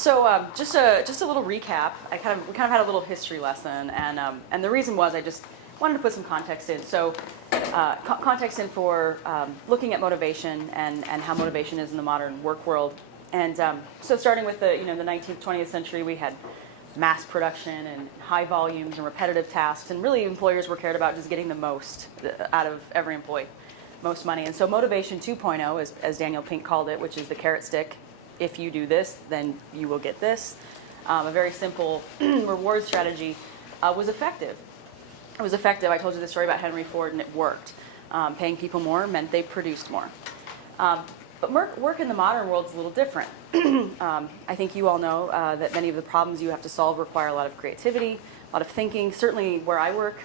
So just a little recap. We kind of had a little history lesson, and the reason was I just wanted to put some context in. So context in for looking at motivation and how motivation is in the modern work world. And so starting with the 19th, 20th century, we had mass production and high volumes and repetitive tasks, and really employers were cared about just getting the most out of every employee, most money. And so motivation 2.0, as Daniel Pink called it, which is the carrot stick. If you do this, then you will get this. A very simple reward strategy was effective. It was effective. I told you the story about Henry Ford, and it worked. Paying people more meant they produced more. But work in the modern world is a little different. I think you all know that many of the problems you have to solve require a lot of creativity, a lot of thinking. Certainly where I work,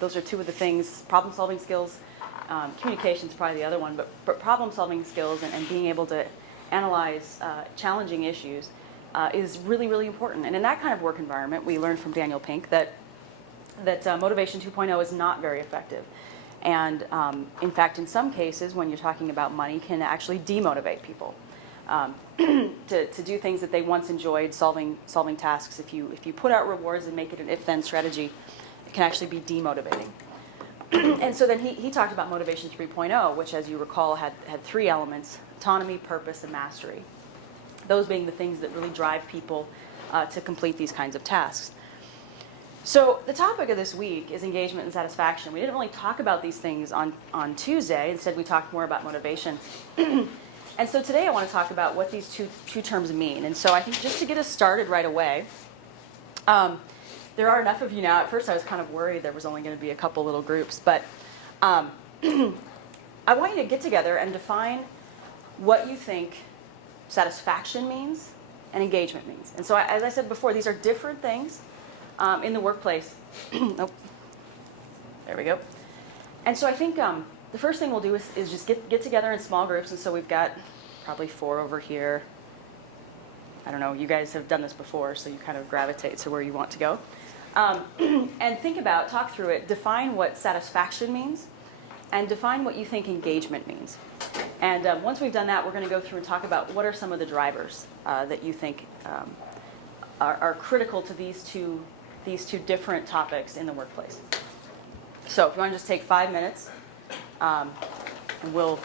those are two of the things, problem-solving skills. Communication is probably the other one, but problem-solving skills and being able to analyze challenging issues is really, really important. And in that kind of work environment, we learned from Daniel Pink that motivation 2.0 is not very effective. And in fact, in some cases, when you're talking about money, can actually demotivate people to do things that they once enjoyed, solving tasks. If you put out rewards and make it an if-then strategy, it can actually be demotivating. And so then he talked about motivation 3.0, which, as you recall, had three elements: autonomy, purpose, and mastery. Those being the things that really drive people to complete these kinds of tasks. So the topic of this week is engagement and satisfaction. We didn't really talk about these things on Tuesday. Instead, we talked more about motivation. And so today I want to talk about what these two terms mean. And so I think just to get us started right away, there are enough of you now. At first I was kind of worried there was only going to be a couple little groups. But I want you to get together and define what you think satisfaction means and engagement means. And so as I said before, these are different things in the workplace. Oh, there we go. And so I think the first thing we'll do is just get together in small groups. And so we've got probably 4 over here. I don't know, you guys have done this before, so you kind of gravitate to where you want to go. And talk through it, define what satisfaction means, and define what you think engagement means. And once we've done that, we're going to go through and talk about what are some of the drivers that you think are critical to these two different topics in the workplace. So if you want to just take 5 minutes, and we'll...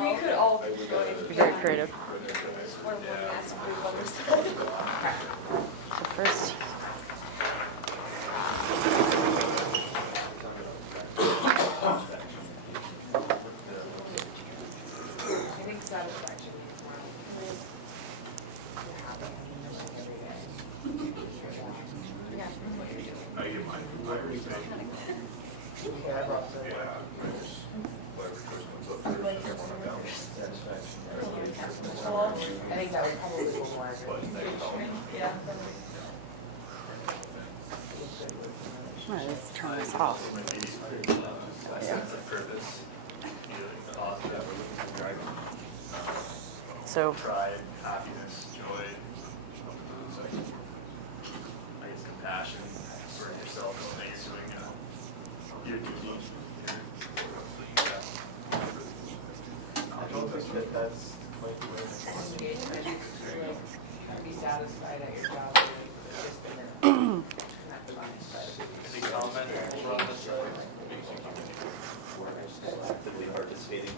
We could all be very creative. So first... I think that would probably be more. Yeah. Let's turn this off. So pride, happiness, joy, I guess compassion for yourself, and you're doing your duty. I don't think that's quite the way. Engagement, like, be satisfied at your job, or just not the money side. Any comment over on this side? Actively participating.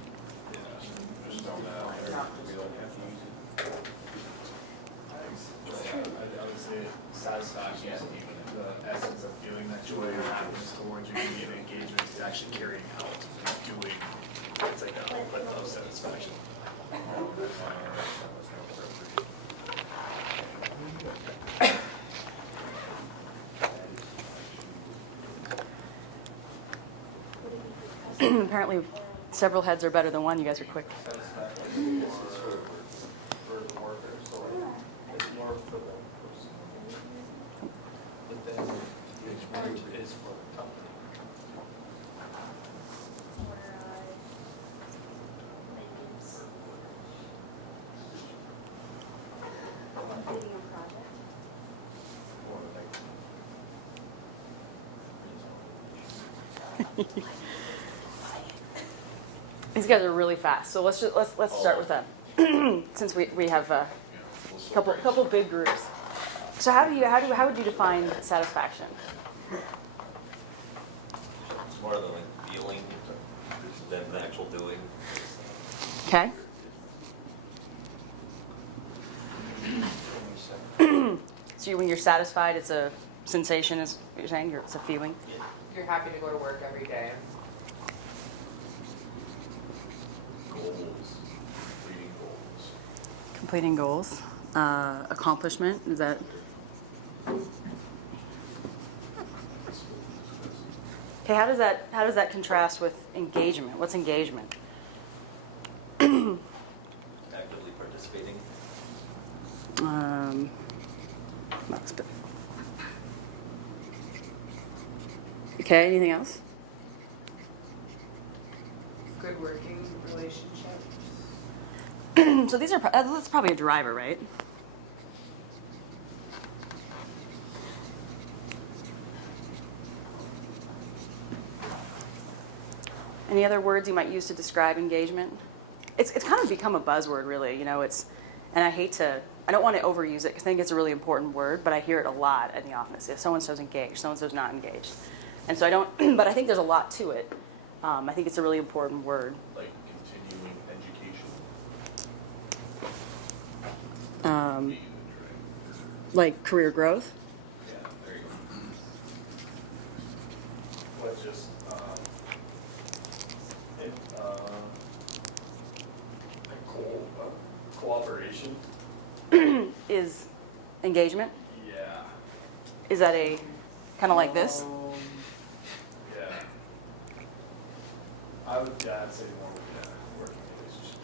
I would say satisfaction is the essence of feeling that joy or happiness towards your duty, and engagement is actually carrying out and doing. It's like that output of satisfaction. apparently several heads are better than one. You guys are quick. Satisfaction is for the worker, so it's more for the person. But then engagement is for the company. These guys are really fast, so let's start with them since we have a couple big groups. So how would you define satisfaction? It's more than like feeling than the actual doing. Okay. So when you're satisfied, it's a sensation, is what you're saying? It's a feeling. You're happy to go to work every day. Goals, completing goals. Completing goals, accomplishment. Is that? Okay. How does that contrast with engagement? What's engagement? Actively participating. Okay. Anything else? Good working relationship. So these are that's probably a driver, right? Any other words you might use to describe engagement? It's kind of become a buzzword, really. You know, and I don't want to overuse it because I think it's a really important word, but I hear it a lot in the office. If so-and-so's engaged, so-and-so's not engaged. And so I don't, but I think there's a lot to it. I think it's a really important word. Like continuing education. Like career growth. Yeah, there you go. What just, cooperation? Is engagement. Yeah. Is that a kind of like this? Yeah. I'd say more, working relationship.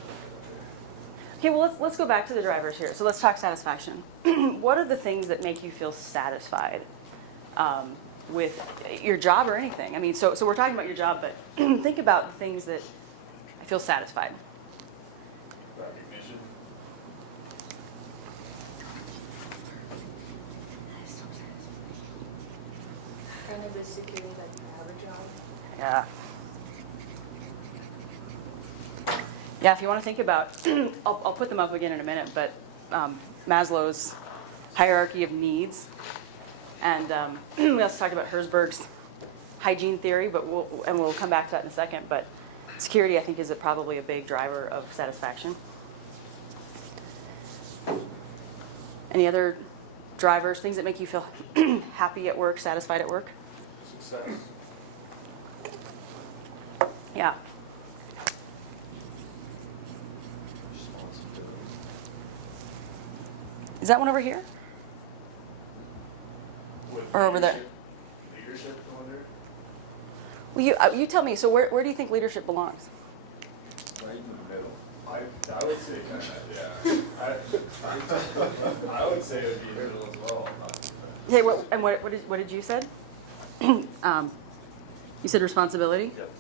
Okay, well let's go back to the drivers here. So let's talk satisfaction. What are the things that make you feel satisfied with your job or anything? I mean, so we're talking about your job, but think about the things that I feel satisfied. Recognition. Kind of the security that you have a job. Yeah. Yeah, if you want to think about, I'll put them up again in a minute, but Maslow's hierarchy of needs, and we also talked about Herzberg's hygiene theory, but we'll come back to that in a second. But security, I think, is probably a big driver of satisfaction. Any other drivers, things that make you feel happy at work, satisfied at work? Success. Yeah. Responsibility. Is that one over here? With Or over there? Leadership, I wonder? Well, you tell me. So where do you think leadership belongs? Right in the middle. I would say kind of, yeah. I would say it would be middle as well. Okay, what did you said? You said responsibility? Yep.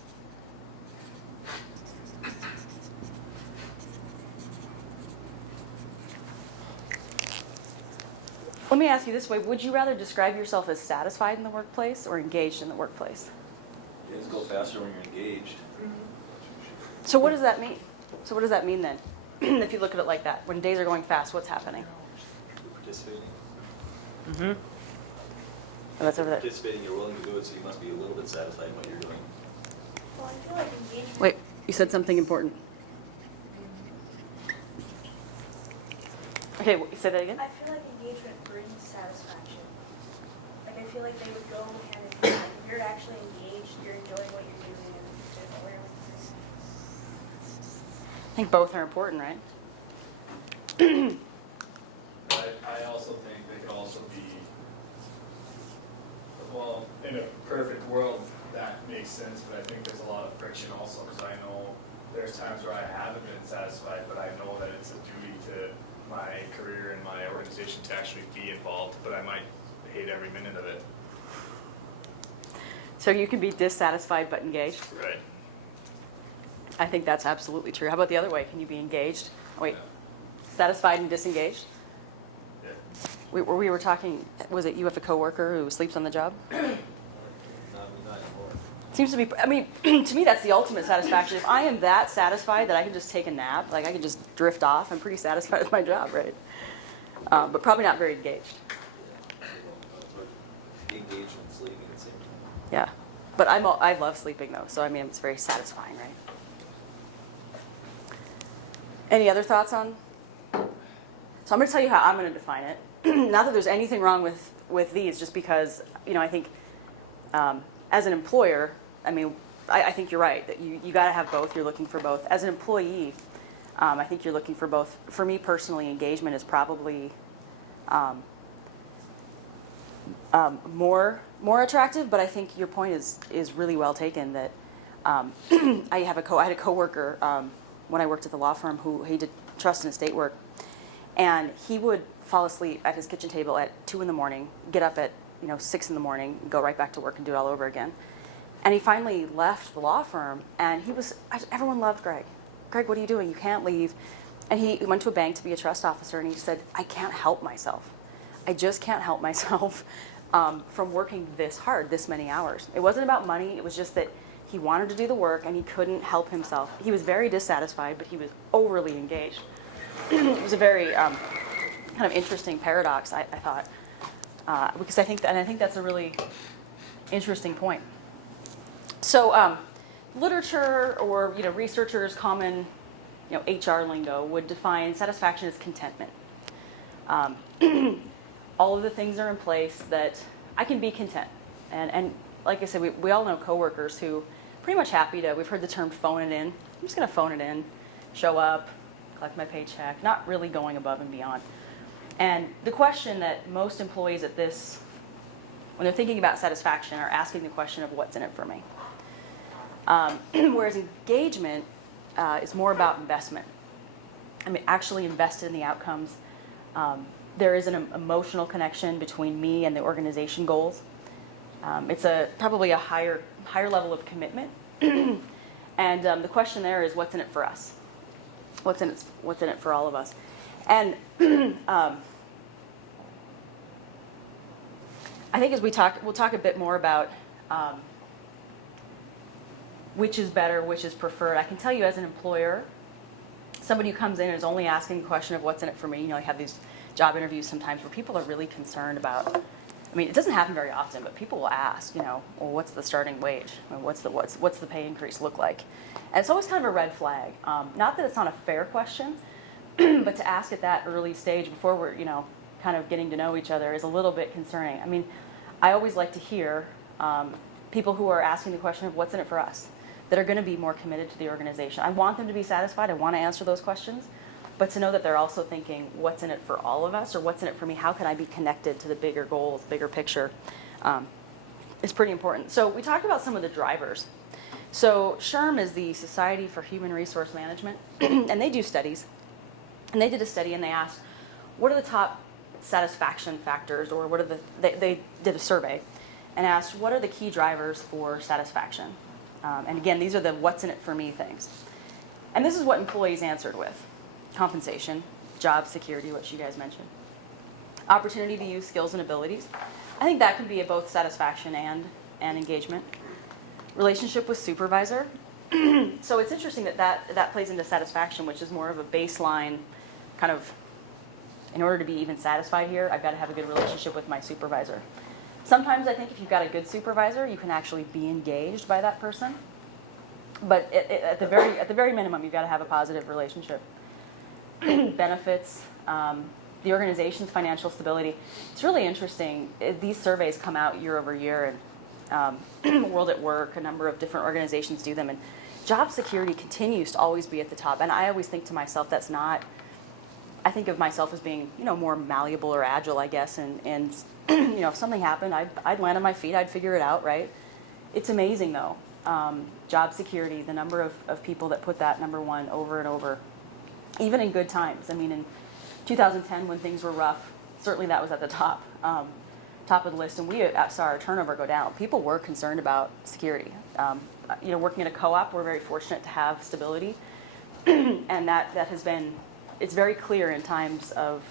Let me ask you this way. Would you rather describe yourself as satisfied in the workplace or engaged in the workplace? Days go faster when you're engaged. So what does that mean? So what does that mean then? If you look at it like that. When days are going fast, what's happening? Participating. Oh, that's over there. Participating, you're willing to do it, so you must be a little bit satisfied in what you're doing. Well, I feel like engagement. Wait, you said something important. Okay, say that again? I feel like engagement brings satisfaction. Like I feel like they would go hand in hand. Like, if you're actually engaged, you're enjoying what you're doing, and you're aware of it. I think both are important, right? I also think they could also be, well, in a perfect world, that makes sense, but I think there's a lot of friction also, because I know there's times where I haven't been satisfied, but I know that it's a duty to my career and my organization to actually be involved, but I might hate every minute of it. So you can be dissatisfied but engaged? Right. I think that's absolutely true. How about the other way? Can you be engaged? Oh, wait, Yeah. satisfied and disengaged? Yeah. We were talking, was it you have a coworker who sleeps on the job? Not anymore. Seems to be, I mean, to me, that's the ultimate satisfaction. If I am that satisfied that I can just take a nap, like I can just drift off, I'm pretty satisfied with my job, right? But probably not very engaged. Be engaged in sleeping at the same time. Yeah. But I love sleeping though, so I mean, it's very satisfying, right? Any other thoughts on? So I'm going to tell you how I'm going to define it. Not that there's anything wrong with these, just because, you know, I think as an employer, I mean, I think you're right, that you got to have both. You're looking for both. As an employee, I think you're looking for both. For me personally, engagement is probably more attractive, but I think your point is really well taken. That I had a coworker when I worked at the law firm he did trust and estate work, and he would fall asleep at his kitchen table at 2 a.m, get up at 6 a.m, go right back to work and do it all over again. And he finally left the law firm, and everyone loved Greg. Greg, what are you doing? You can't leave. And he went to a bank to be a trust officer, and he said, I can't help myself. I just can't help myself from working this hard, this many hours. It wasn't about money. It was just that he wanted to do the work, and he couldn't help himself. He was very dissatisfied, but he was overly engaged. It was a very kind of interesting paradox, I thought, because I think that's a really interesting point. So literature or researchers, common HR lingo would define satisfaction as contentment. All of the things are in place that I can be content. And like I said, we all know coworkers who pretty much happy we've heard the term phone it in. I'm just going to phone it in, show up, collect my paycheck, not really going above and beyond. And the question that most employees when they're thinking about satisfaction, are asking the question of what's in it for me. Whereas engagement is more about investment. I mean, actually invested in the outcomes. There is an emotional connection between me and the organization goals. It's probably a higher level of commitment. And the question there is, what's in it for us? What's in it for all of us? And I think as we'll talk a bit more about which is better, which is preferred. I can tell you as an employer, somebody who comes in and is only asking the question of what's in it for me. I have these job interviews sometimes where people are really concerned about, I mean, it doesn't happen very often, but people will ask, well, what's the starting wage? What's the pay increase look like? And it's always kind of a red flag. Not that it's not a fair question, but to ask at that early stage before we're, kind of getting to know each other is a little bit concerning. I mean, I always like to hear people who are asking the question of what's in it for us, that are going to be more committed to the organization. I want them to be satisfied. I want to answer those questions, but to know that they're also thinking, what's in it for all of us, or what's in it for me? How can I be connected to the bigger goals, bigger picture, is pretty important. So we talked about some of the drivers. So SHRM is the Society for Human Resource Management, and they do studies. And they did a study, and they asked, what are the top satisfaction factors, or what are they did a survey, and asked, what are the key drivers for satisfaction? And again, these are the what's in it for me things. And this is what employees answered with. Compensation, job security, which you guys mentioned. Opportunity to use skills and abilities. I think that can be both satisfaction and engagement. Relationship with supervisor. So it's interesting that plays into satisfaction, which is more of a baseline kind of, in order to be even satisfied here, I've got to have a good relationship with my supervisor. Sometimes I think if you've got a good supervisor, you can actually be engaged by that person. But at the very minimum, you've got to have a positive relationship. Benefits, the organization's financial stability. It's really interesting. These surveys come out year over year, and World at Work, a number of different organizations do them, and job security continues to always be at the top. And I always think to myself, that's not. I think of myself as being, more malleable or agile, I guess, and if something happened, I'd land on my feet, I'd figure it out, right? It's amazing, though. Job security, the number of people that put that number one over and over, even in good times. I mean, in 2010, when things were rough, certainly that was at the top of the list, and we saw our turnover go down. People were concerned about security. Working at a co-op, we're very fortunate to have stability, and that has been. It's very clear in times of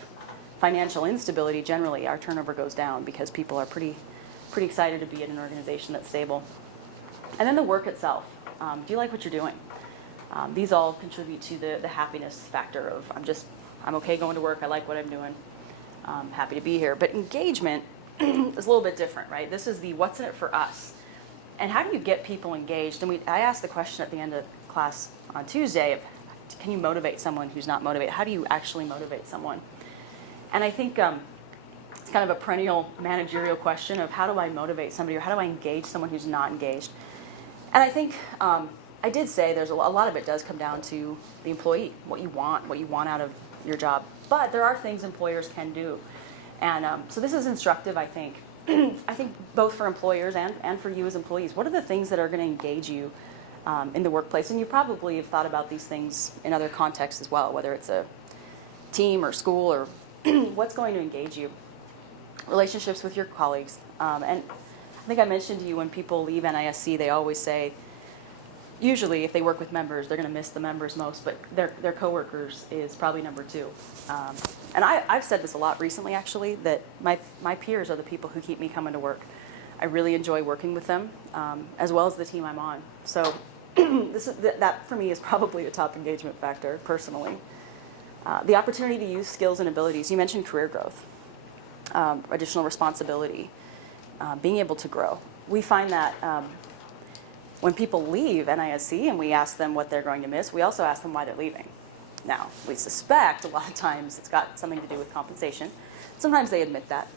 financial instability, generally, our turnover goes down because people are pretty excited to be in an organization that's stable. And then the work itself. Do you like what you're doing? These all contribute to the happiness factor of I'm okay going to work, I like what I'm doing, I'm happy to be here. But engagement is a little bit different, right? This is the what's in it for us. And how do you get people engaged? And I asked the question at the end of class on Tuesday of, can you motivate someone who's not motivated? How do you actually motivate someone? And I think it's kind of a perennial managerial question of how do I motivate somebody, or how do I engage someone who's not engaged? And I think I did say there's a lot of it does come down to the employee, what you want out of your job. But there are things employers can do. And so this is instructive, I think. I think both for employers and for you as employees. What are the things that are going to engage you in the workplace? And you probably have thought about these things in other contexts as well, whether it's a team or school or what's going to engage you. Relationships with your colleagues. And I think I mentioned to you when people leave NISC, they always say, usually if they work with members, they're going to miss the members most, but their coworkers is probably number two. And I've said this a lot recently, actually, that my peers are the people who keep me coming to work. I really enjoy working with them, as well as the team I'm on. So that for me is probably a top engagement factor, personally. The opportunity to use skills and abilities. You mentioned career growth, additional responsibility, being able to grow. We find that when people leave NISC and we ask them what they're going to miss, we also ask them why they're leaving. Now, we suspect a lot of times it's got something to do with compensation. Sometimes they admit that.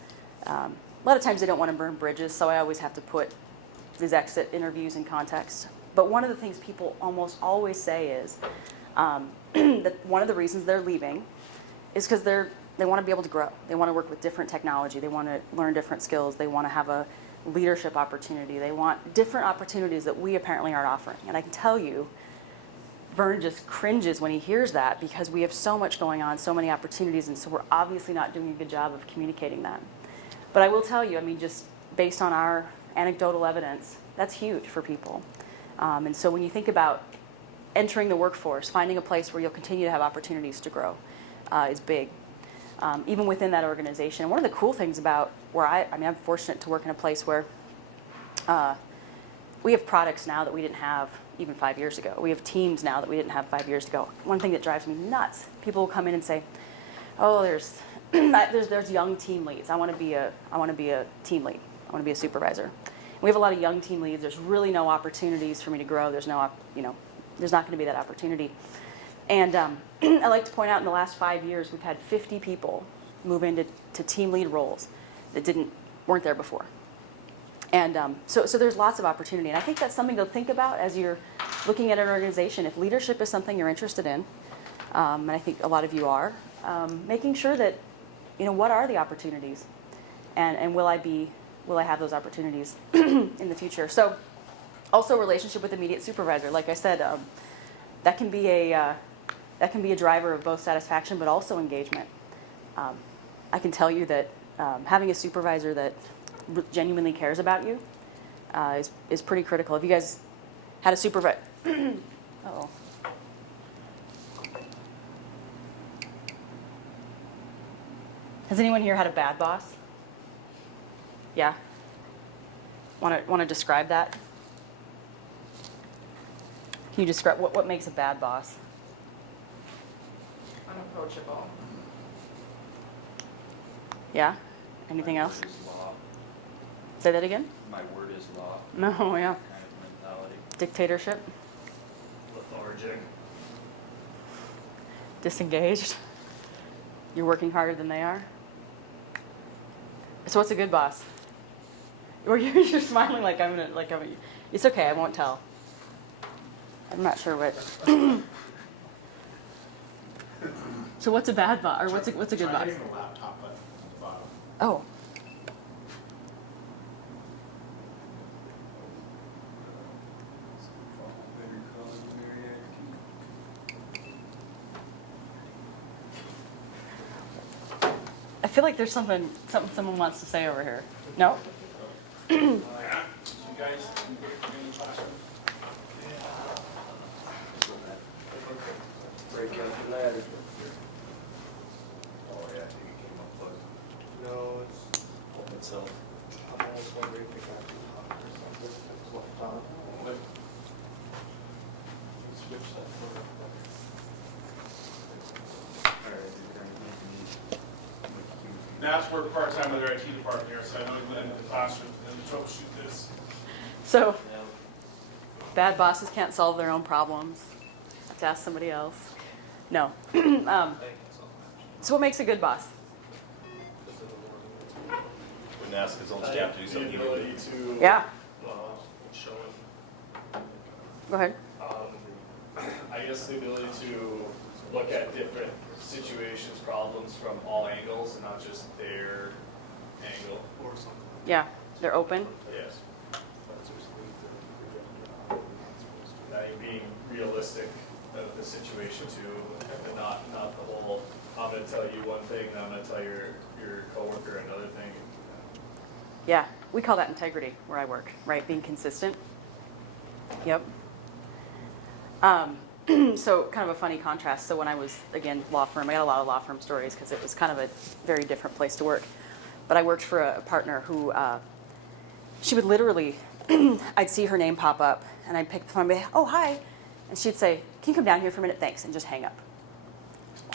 A lot of times they don't want to burn bridges, so I always have to put these exit interviews in context. But one of the things people almost always say is that one of the reasons they're leaving is because they want to be able to grow. They want to work with different technology. They want to learn different skills. They want to have a leadership opportunity. They want different opportunities that we apparently aren't offering. And I can tell you, Vern just cringes when he hears that because we have so much going on, so many opportunities, and so we're obviously not doing a good job of communicating that. But I will tell you, I mean, just based on our anecdotal evidence, that's huge for people. And so when you think about entering the workforce, finding a place where you'll continue to have opportunities to grow is big. Even within that organization. And one of the cool things about where I'm fortunate to work in a place where we have products now that we didn't have even 5 years ago. We have teams now that we didn't have 5 years ago. One thing that drives me nuts, people will come in and say, oh, there's young team leads. I want to be a team lead. I want to be a supervisor. We have a lot of young team leads. There's really no opportunities for me to grow. There's not going to be that opportunity. And I like to point out in the last 5 years, we've had 50 people move into team lead roles that weren't there before. And so there's lots of opportunity. And I think that's something to think about as you're looking at an organization. If leadership is something you're interested in, and I think a lot of you are, making sure that, what are the opportunities? And will I have those opportunities in the future? So also relationship with immediate supervisor. Like I said, that can be a driver of both satisfaction but also engagement. I can tell you that having a supervisor that genuinely cares about you is pretty critical. Have you guys had a supervisor? Uh-oh. Has anyone here had a bad boss? Yeah? Want to describe that? Can you describe what makes a bad boss? Unapproachable. Yeah? Anything else? My word is law. Say that again? My word is law. No, yeah. Kind of mentality. Dictatorship? Lethargic. Disengaged? You're working harder than they are? So what's a good boss? Or you're smiling like it's okay, I won't tell. I'm not sure what. So what's a bad boss, or what's a good boss? Try hitting the laptop button at the bottom. Oh. I feel like there's something someone wants to say over here. No? You guys in the classroom? Break out the ladder. Oh yeah, I think it came up with. No, it's, Itself. I'm almost wondering if it got too hot or something. It's what, Tom? No, Matt's worked part-time with our IT department here, so I know he went into the classroom and troubleshoot this. So bad bosses can't solve their own problems. Have to ask somebody else. No. So what makes a good boss? Wouldn't ask his own staff to do The something. ability to. Yeah. Showing, Go ahead. I guess the ability to look at different situations, problems from all angles and not just their angle. Or something. Yeah. They're open. Yes. Being realistic of the situation too, and not the whole, I'm gonna tell you one thing, and I'm gonna tell your coworker another thing. Yeah. We call that integrity where I work, right? Being consistent. Yep. So kind of a funny contrast. So when I was, again, law firm, I got a lot of law firm stories because it was kind of a very different place to work. But I worked for a partner who, she would literally, I'd see her name pop up and I'd pick up the phone and be, oh, hi. And she'd say, can you come down here for a minute? Thanks. And just hang up.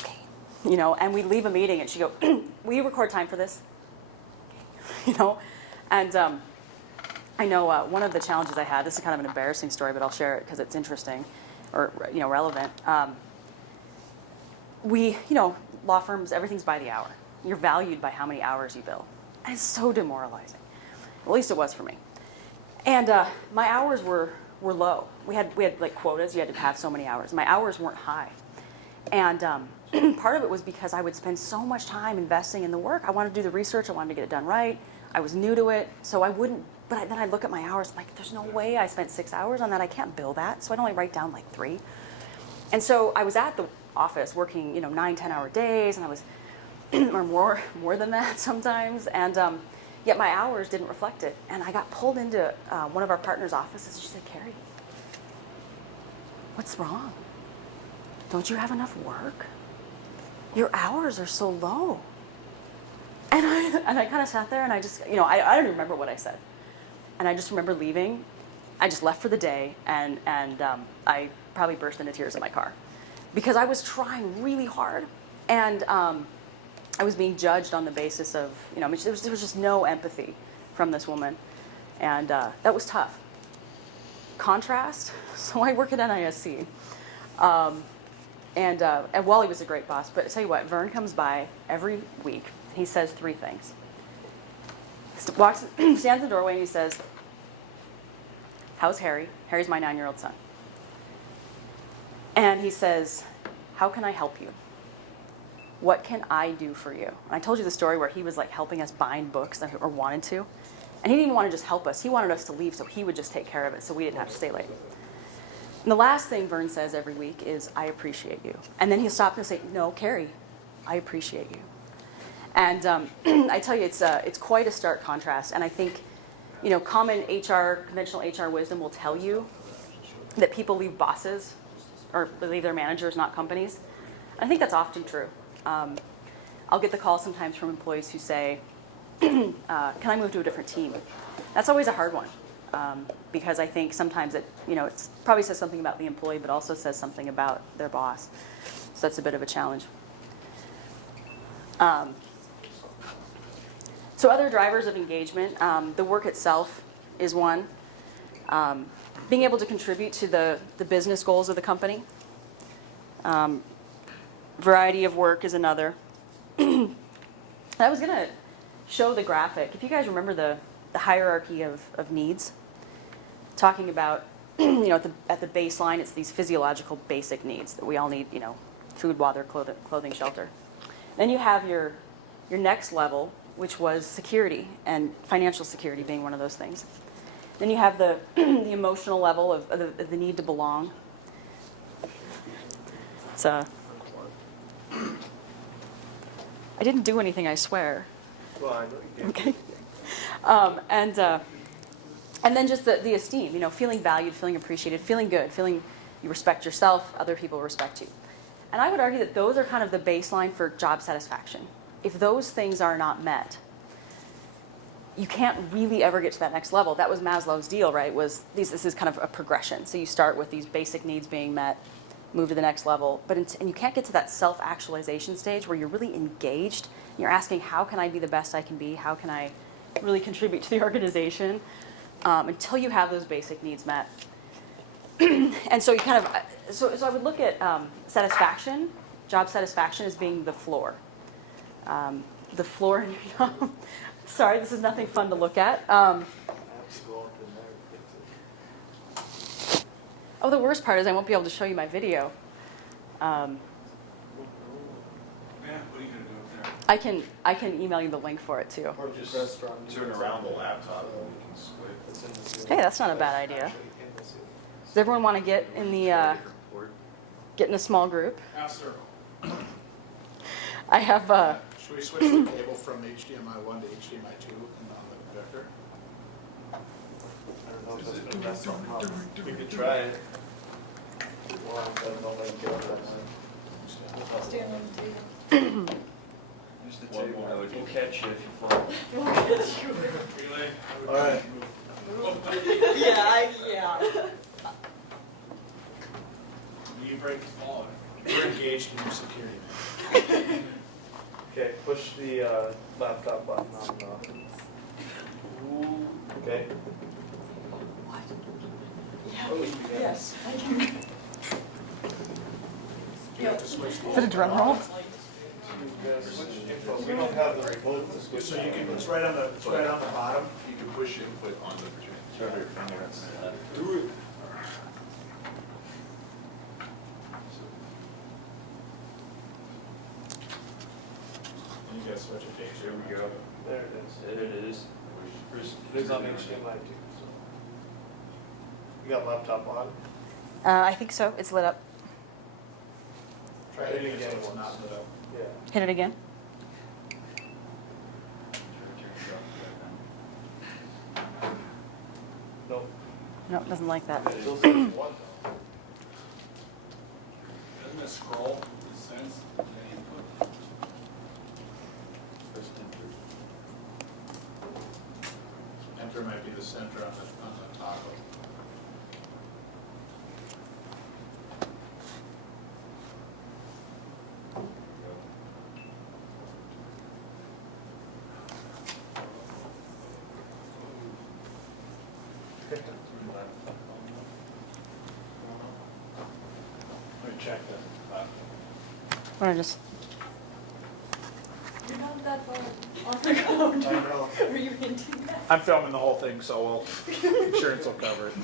Okay. You know, and we'd leave a meeting and she'd go, will you record time for this? You know, and I know one of the challenges I had, this is kind of an embarrassing story, but I'll share it because it's interesting or, you know, relevant. You know, law firms, everything's by the hour. You're valued by how many hours you bill. And it's so demoralizing. At least it was for me. And my hours were low. We had like quotas. You had to have so many hours. My hours weren't high. And part of it was because I would spend so much time investing in the work. I wanted to do the research. I wanted to get it done right. I was new to it, so I wouldn't. But then I'd look at my hours, like, there's no way I spent 6 hours on that. I can't bill that. So I'd only write down like 3. And so I was at the office working, you know, 9, 10-hour days, and I was, or more than that sometimes. And yet my hours didn't reflect it. And I got pulled into one of our partners' offices, and she said, Kari, what's wrong? Don't you have enough work? Your hours are so low. And I kind of sat there, and I just, you know, I don't even remember what I said. And I just remember leaving. I just left for the day, and I probably burst into tears in my car because I was trying really hard, and I was being judged on the basis of, you know, I mean, there was just no empathy from this woman, and that was tough. Contrast, so I work at NISC, and Wally was a great boss, but I tell you what, Vern comes by every week. He says 3 things. Stands in the doorway and he says, how's Harry? Harry's my 9-year-old son. And he says, how can I help you? What can I do for you? And I told you the story where he was like helping us bind books or wanted to. And he didn't even want to just help us. He wanted us to leave so he would just take care of it so we didn't have to stay late. And the last thing Vern says every week is, I appreciate you. And then he'll stop and say, no, Kari, I appreciate you. And I tell you, it's quite a stark contrast. And I think, you know, common HR, conventional HR wisdom will tell you that people leave bosses or leave their managers, not companies. And I think that's often true. I'll get the call sometimes from employees who say, can I move to a different team? That's always a hard one because I think sometimes it, you know, it probably says something about the employee, but also says something about their boss. So that's a bit of a challenge. So other drivers of engagement, the work itself is one. Being able to contribute to the business goals of the company. Variety of work is another. I was going to show the graphic. If you guys remember the hierarchy of needs, talking about, you know, at the baseline, it's these physiological basic needs that we all need, you know, food, water, clothing, shelter. Then you have your next level, which was security, and financial security being one of those things. Then you have the emotional level of the need to belong. It's I didn't do anything, I swear. Well, I know you did. Okay. And then just the esteem, you know, feeling valued, feeling appreciated, feeling good, feeling you respect yourself, other people respect you. And I would argue that those are kind of the baseline for job satisfaction. If those things are not met, you can't really ever get to that next level. That was Maslow's deal, right? This is kind of a progression. So you start with these basic needs being met, move to the next level. And you can't get to that self-actualization stage where you're really engaged. You're asking, how can I be the best I can be? How can I really contribute to the organization? Until you have those basic needs met. And so you kind of, so I would look at satisfaction, job satisfaction as being the floor. The floor in your job. Sorry, this is nothing fun to look at. I have to go up in there and fix it. Oh, the worst part is I won't be able to show you my video. Yeah, what are you gonna do up there? I can email you the link for it too. Or just restaurant. Turn around the laptop and we can split. It's in the ceiling. Hey, that's not a bad idea. Actually in the ceiling. Does everyone want to get in the get in a small group? Half circle. I have Should we switch the cable from HDMI 1 to HDMI 2 on the projector? I don't know if that's gonna mess something up. We could try it. Well, I don't know if I can get that one. Use the One table, more. I would catch you if you fall. Relay. All right. yeah. You break the fall. We're engaged in your security, man. Okay, push the laptop button on the. Okay. Yes. You have to switch Is it a drum roll? We don't have the remote to switch. So you can, it's right on the bottom, you can push input on the projector. Rub your finger on that. Do it. You gotta switch it to HDMI. Here we go. There it is. There it is. It is on HDMI too, so. You got laptop on? I think so. It's lit up. Try it again, so it's not lit up. Yeah. Hit it again. Nope. No, it doesn't like that. It still says one though. Doesn't it scroll in a sense? Enter might be the center on the toggle. Let me check that. Want to just? You're not that far off the ground. I know. Are you hinting that? I'm filming the whole thing, so insurance will cover it.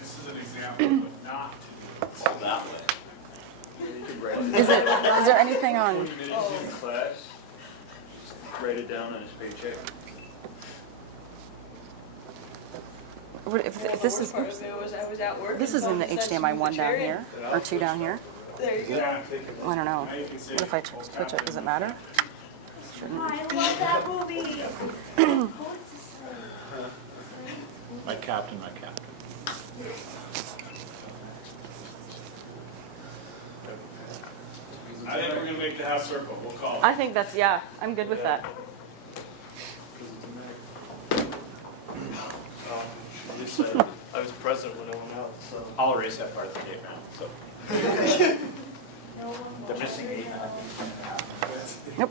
This is an example of not to do it. That way. Is there anything on? 40 minutes in class, write it down on his paycheck. If this is, I was at work. this is in the HDMI 1 down here or 2 down here. There you go. Yeah. I don't know. Now you can say What if I full switch tap it? Does it matter? Shouldn't. I love that movie. My captain. I think we're gonna make the half circle, we'll call it. I think that's, yeah, I'm good with that. At least I was present when it went out, so. I'll erase that part of the tape now, so. The missing 8. Nope.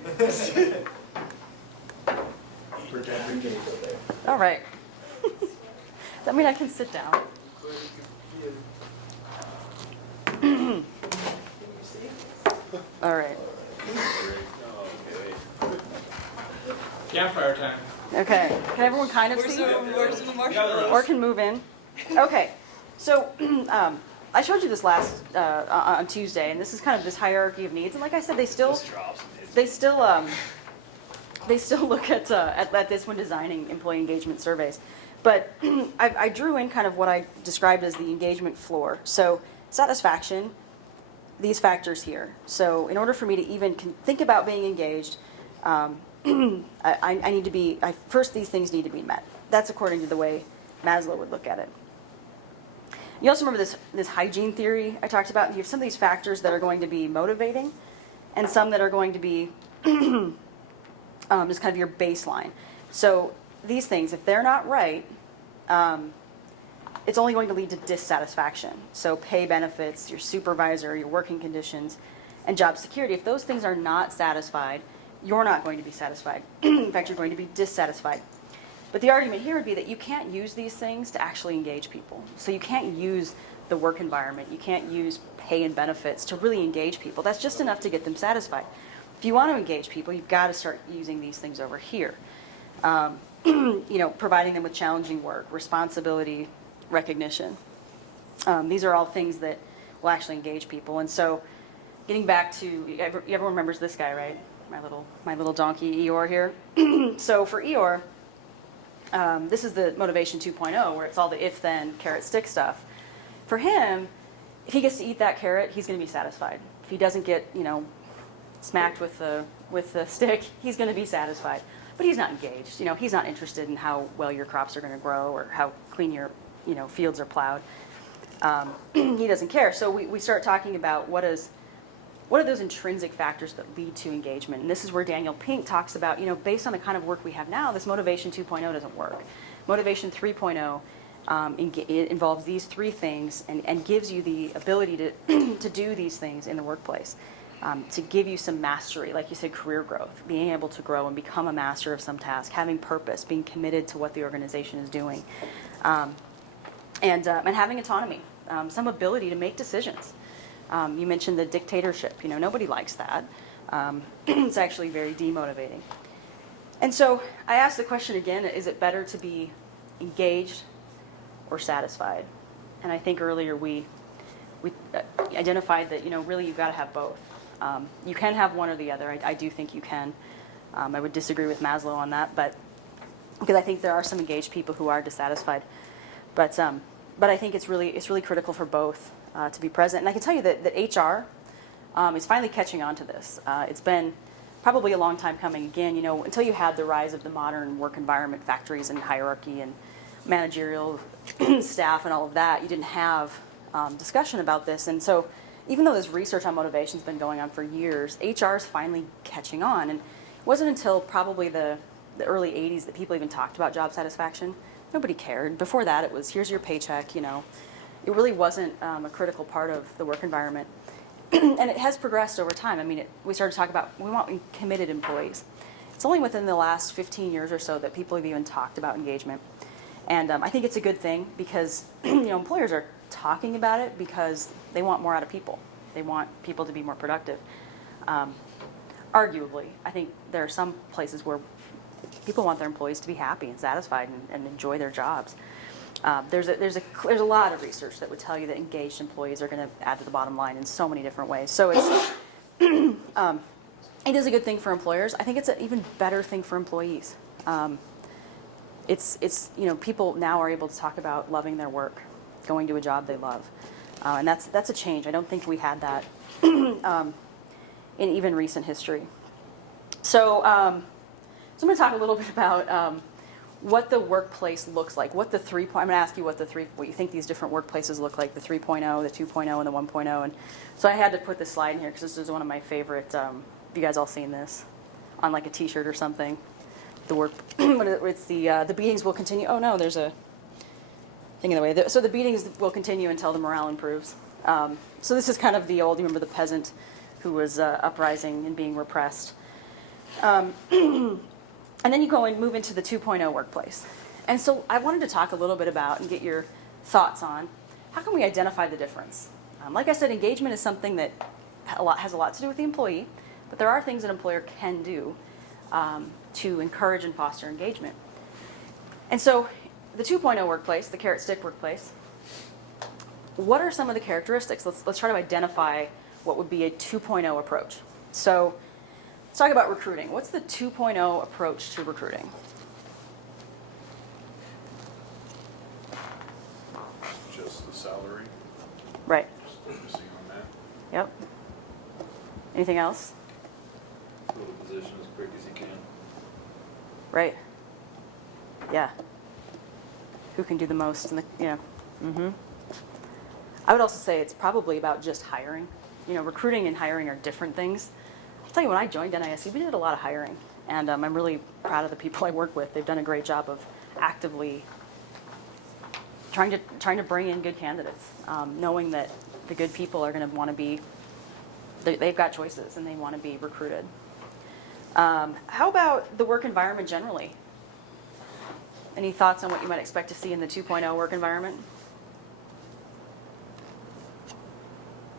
Projector cable there. All right. Does that mean I can sit down? All right. Campfire time. Okay. Can everyone kind of see? Or can move in. Okay. So I showed you this last on Tuesday, and this is kind of this hierarchy of needs. And like I said, they still look at this when designing employee engagement surveys. But I drew in kind of what I described as the engagement floor. So satisfaction, these factors here. So in order for me to even think about being engaged, I need to be, first these things need to be met. That's according to the way Maslow would look at it. You also remember this hygiene theory I talked about? You have some of these factors that are going to be motivating and some that are going to be just kind of your baseline. So these things, if they're not right, it's only going to lead to dissatisfaction. So pay, benefits, your supervisor, your working conditions, and job security. If those things are not satisfied, you're not going to be satisfied. In fact, you're going to be dissatisfied. But the argument here would be that you can't use these things to actually engage people. So you can't use the work environment, you can't use pay and benefits to really engage people. That's just enough to get them satisfied. If you want to engage people, you've got to start using these things over here. Providing them with challenging work, responsibility, recognition. These are all things that will actually engage people. And so, getting back to everyone remembers this guy, right? My little donkey Eeyore here. So for Eeyore, this is the motivation 2.0, where it's all the if then carrot stick stuff. For him, if he gets to eat that carrot, he's going to be satisfied. If he doesn't get smacked with the stick, he's going to be satisfied. But he's not engaged. He's not interested in how well your crops are going to grow or how clean your fields are plowed. He doesn't care. So we start talking about what are those intrinsic factors that lead to engagement. And this is where Daniel Pink talks about, based on the kind of work we have now, this motivation 2.0 doesn't work. Motivation 3.0 it involves these three things and gives you the ability to do these things in the workplace. To give you some mastery, like you said, career growth, being able to grow and become a master of some task, having purpose, being committed to what the organization is doing, and having autonomy, some ability to make decisions. You mentioned the dictatorship. Nobody likes that. It's actually very demotivating. And so I asked the question again, is it better to be engaged or satisfied? And I think earlier we identified that, really you've got to have both. You can have one or the other. I do think you can. I would disagree with Maslow on that, but because I think there are some engaged people who are dissatisfied. But I think it's really critical for both to be present. And I can tell you that HR is finally catching on to this. It's been probably a long time coming. Again, until you had the rise of the modern work environment, factories and hierarchy and managerial staff and all of that, you didn't have discussion about this. And so even though this research on motivation has been going on for years, HR is finally catching on. And it wasn't until probably the early 80s that people even talked about job satisfaction. Nobody cared. Before that, it was, here's your paycheck, It really wasn't a critical part of the work environment. And it has progressed over time. We started to talk about, we want committed employees. It's only within the last 15 years or so that people have even talked about engagement. And I think it's a good thing because, employers are talking about it because they want more out of people. They want people to be more productive. Arguably, I think there are some places where people want their employees to be happy and satisfied and enjoy their jobs. There's a lot of research that would tell you that engaged employees are going to add to the bottom line in so many different ways. So it's it is a good thing for employers. I think it's an even better thing for employees. It's people now are able to talk about loving their work, going to a job they love, and that's a change. I don't think we had that in even recent history. So I'm going to talk a little bit about what the workplace looks like. I'm going to ask you what you think these different workplaces look like: the 3.0, the 2.0, and the 1.0. And so I had to put this slide in here because this is one of my favorite. Have you guys all seen this on like a T-shirt or something? The work, it's the beatings will continue. Oh no, there's a thing in the way. So the beatings will continue until the morale improves. So this is kind of the old. You remember the peasant who was uprising and being repressed. And then you go and move into the 2.0 workplace. And so I wanted to talk a little bit about and get your thoughts on how can we identify the difference. Like I said, engagement is something that has a lot to do with the employee, but there are things an employer can do to encourage and foster engagement. And so the 2.0 workplace, the carrot stick workplace, what are some of the characteristics? Let's try to identify what would be a 2.0 approach. So let's talk about recruiting. What's the 2.0 approach to recruiting? Just the salary, Right. just focusing on that. Yep. Anything else? Fill the position as quick as you can. Right. Yeah. Who can do the most? Mm-hmm. I would also say it's probably about just hiring. Recruiting and hiring are different things. I'll tell you, when I joined NISC, we did a lot of hiring, and I'm really proud of the people I work with. They've done a great job of actively trying to bring in good candidates, knowing that the good people are going to want to be, they've got choices and they want to be recruited. How about the work environment generally? Any thoughts on what you might expect to see in the 2.0 work environment?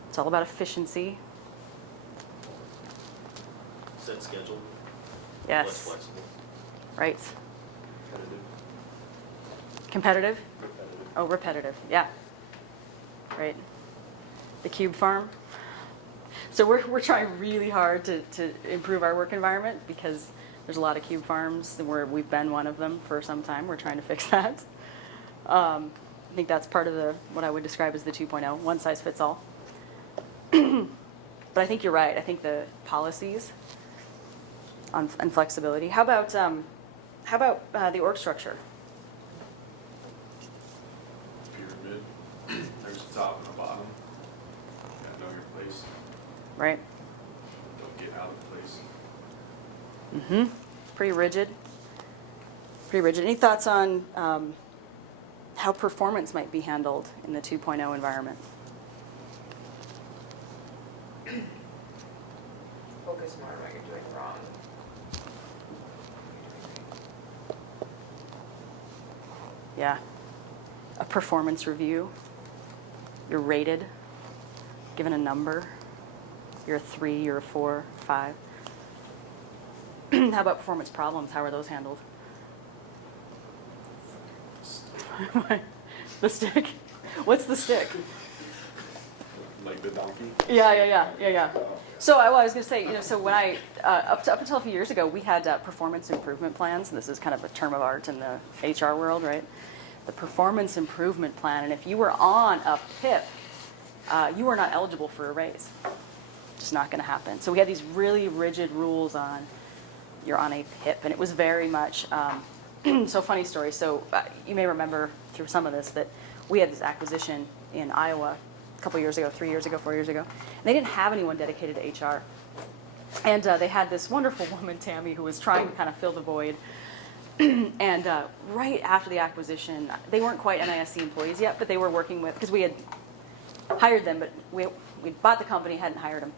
It's all about efficiency. Set schedule. Yes. Less flexible. Right. Competitive. Competitive? Repetitive. Oh, repetitive. Yeah. Right. The cube farm. So we're trying really hard to improve our work environment because there's a lot of cube farms and we've been one of them for some time. We're trying to fix that. I think that's part of what I would describe as the 2.0, one size fits all. But I think you're right. I think the policies on flexibility. How about the org structure? Pyramid, there's a top and a bottom. You gotta know your place. Right. Don't get out of place. Mm-hmm. Pretty rigid. Pretty rigid. Any thoughts on how performance might be handled in the 2.0 environment? Focus more on what you're doing wrong. Yeah. A performance review. You're rated, given a number. You're a 3, you're a 4, 5. How about performance problems? How are those handled? The stick? What's the stick? Like the donkey. Yeah. So I was going to say, so when up until a few years ago, we had performance improvement plans. And this is kind of a term of art in the HR world, right? The performance improvement plan. And if you were on a PIP, you were not eligible for a raise. Just not going to happen. So we had these really rigid rules on you're on a PIP. And it was very much, so funny story. So you may remember through some of this that we had this acquisition in Iowa a couple years ago, 3 years ago, 4 years ago. And they didn't have anyone dedicated to HR. And they had this wonderful woman, Tammy, who was trying to kind of fill the void. And right after the acquisition, they weren't quite NISC employees yet, but they were working with, because we had hired them, but we bought the company, hadn't hired them.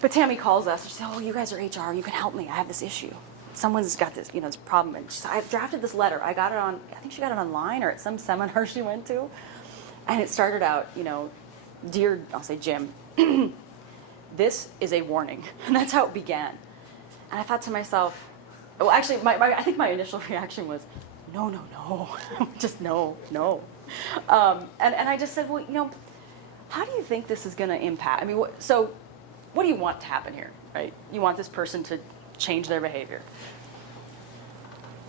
But Tammy calls us, and she says, oh, you guys are HR, you can help me, I have this issue. Someone's got this, this problem. And she said, I've drafted this letter. I got it on, I think she got it online or at some seminar she went to. And it started out, dear, I'll say Jim, this is a warning. And that's how it began. And I thought to myself, well, actually, I think my initial reaction was, no. Just no. And I just said, well, how do you think this is going to impact? I mean, what do you want to happen here, right? You want this person to change their behavior.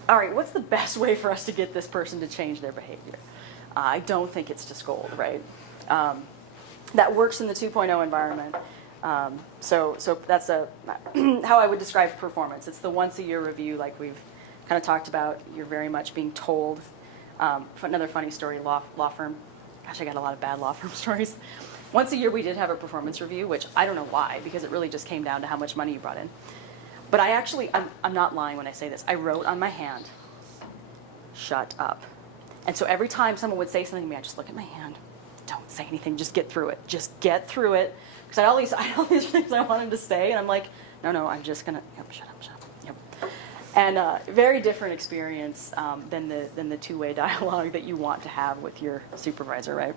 All right, what's the best way for us to get this person to change their behavior? I don't think it's to scold, right? That works in the 2.0 environment. So that's how I would describe performance. It's the once-a-year review, like we've kind of talked about. You're very much being told. Another funny story, law firm. Gosh, I got a lot of bad law firm stories. Once a year, we did have a performance review, which I don't know why, because it really just came down to how much money you brought in. But I'm not lying when I say this. I wrote on my hand, shut up. And so every time someone would say something to me, I'd just look at my hand. Don't say anything. Just get through it. Just get through it. Because I had all these things I wanted to say, and I'm like, no, I'm just going to, shut up. Yep. And very different experience than the two-way dialogue that you want to have with your supervisor, right?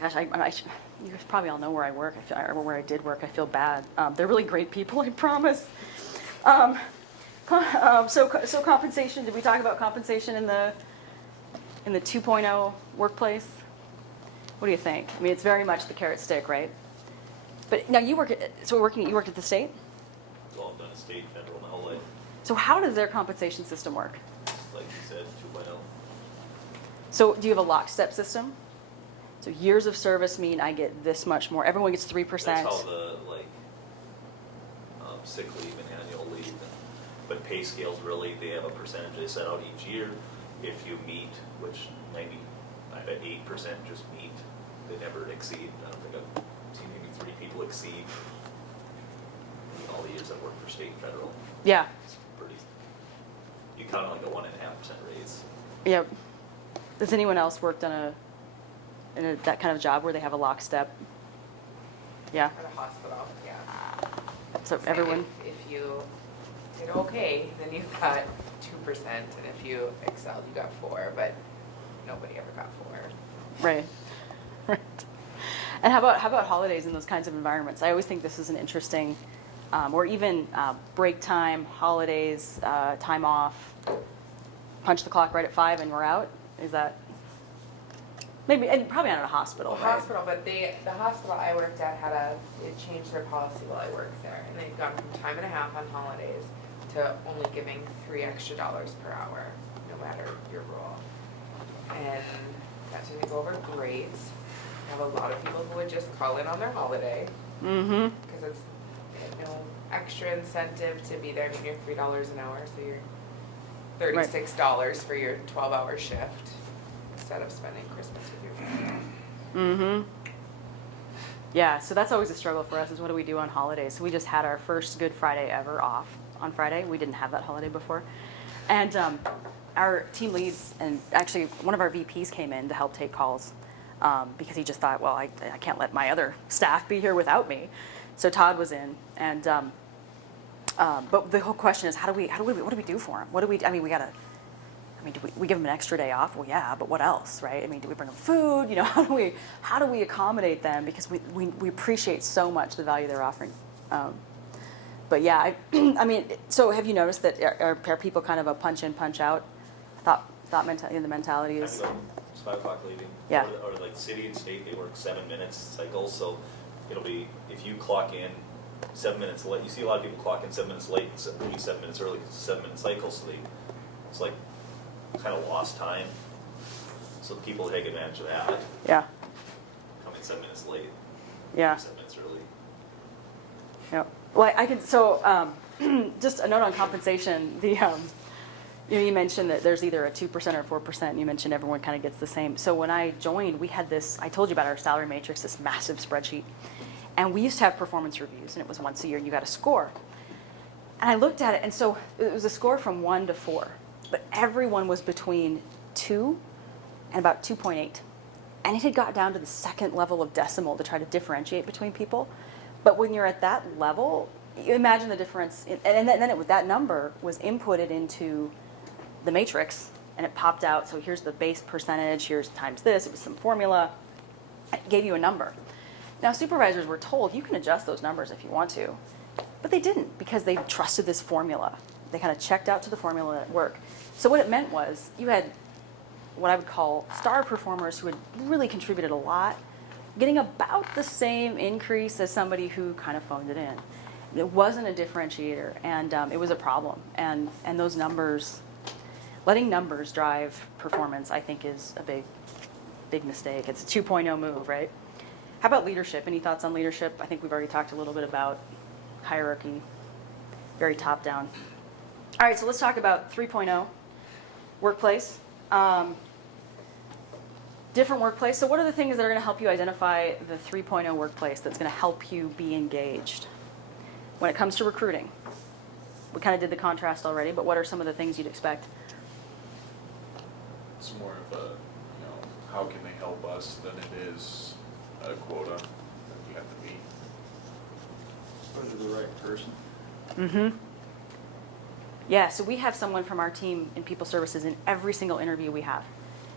Gosh, you probably all know where I work, or where I did work. I feel bad. They're really great people, I promise. So compensation. Did we talk about compensation in the 2.0 workplace? What do you think? I mean, it's very much the carrot stick, right? But now you worked at the state? Well, I've done a state, federal my whole life. So how does their compensation system work? Like you said, 2.0. So do you have a lockstep system? So years of service mean I get this much more. Everyone gets 3%. That's how the sick leave and annual leave. But pay scales really, they have a percentage they set out each year. If you meet, which I bet 8% just meet, they never exceed. I don't think I've seen maybe 3 people exceed in all the years I've worked for state and federal. Yeah. It's pretty, you count on like a 1.5% raise. Yep. Has anyone else worked on that kind of job where they have a lockstep? Yeah. At a hospital, yeah. So Like everyone. If you did okay, then you got 2%, and if you excelled, you got 4, but nobody ever got 4. Right. Right. And how about holidays in those kinds of environments? I always think this is an interesting, or even break time, holidays, time off. Punch the clock right at 5 and we're out. Is that maybe? And probably not at a hospital. Well, Right? hospital, but the hospital I worked at it changed their policy while I worked there, and they've gone from time and a half on holidays to only giving $3 extra per hour, no matter your role. And that didn't go over great. I have a lot of people who would just call in on their holiday Mm-hmm. because it's no extra incentive to be there. I mean, you're $3 an hour, so you're $36 for your 12-hour shift instead of spending Christmas with your family. Mm-hmm. Yeah, so that's always a struggle for us is what do we do on holidays? So we just had our first Good Friday ever off on Friday. We didn't have that holiday before. And our team leads, and actually one of our VPs came in to help take calls because he just thought, well, I can't let my other staff be here without me. So Todd was in, and but the whole question is, what do we do for him? Do we give him an extra day off? Well, yeah, but what else, right? I mean, do we bring them food? You know, how do we accommodate them? Because we appreciate so much the value they're offering. But yeah, I mean, so have you noticed that are people kind of a punch in, punch out? The mentality is. Time to go. It's 5 o'clock leaving. Yeah. Or like city and state, they work 7 minutes cycles, so it'll be, if you clock in 7 minutes late, you see a lot of people clock in 7 minutes late, maybe 7 minutes early, because it's a 7-minute cycle, so it's like kind of lost time. So people take advantage of that. Yeah. Come in 7 minutes late. Yeah. 7 minutes early. Yeah. Well, I can. So, just a note on compensation. You mentioned that there's either a 2% or 4%. And you mentioned everyone kind of gets the same. So when I joined, we had this. I told you about our salary matrix, this massive spreadsheet, and we used to have performance reviews, and it was once a year. And you got a score. And I looked at it, and so it was a score from 1 to 4, but everyone was between 2 and about 2.8, and it had got down to the second level of decimal to try to differentiate between people. But when you're at that level, you imagine the difference. And then that number was inputted into the matrix, and it popped out. So here's the base percentage, here's times this. It was some formula. It gave you a number. Now, supervisors were told, you can adjust those numbers if you want to. But they didn't, because they trusted this formula. They kind of checked out to the formula at work. So what it meant was you had what I would call star performers who had really contributed a lot, getting about the same increase as somebody who kind of phoned it in. It wasn't a differentiator, and it was a problem. And those numbers, letting numbers drive performance, I think, is a big mistake. It's a 2.0 move, right? How about leadership? Any thoughts on leadership? I think we've already talked a little bit about hierarchy, very top down. All right, so let's talk about 3.0, workplace. Different workplace. So what are the things that are going to help you identify the 3.0 workplace that's going to help you be engaged? When it comes to recruiting, we kind of did the contrast already, but what are some of the things you'd expect? It's more of a, how can they help us than it is a quota that you have to meet. Whether the right person. Mm-hmm. Yeah, so we have someone from our team in people services in every single interview we have,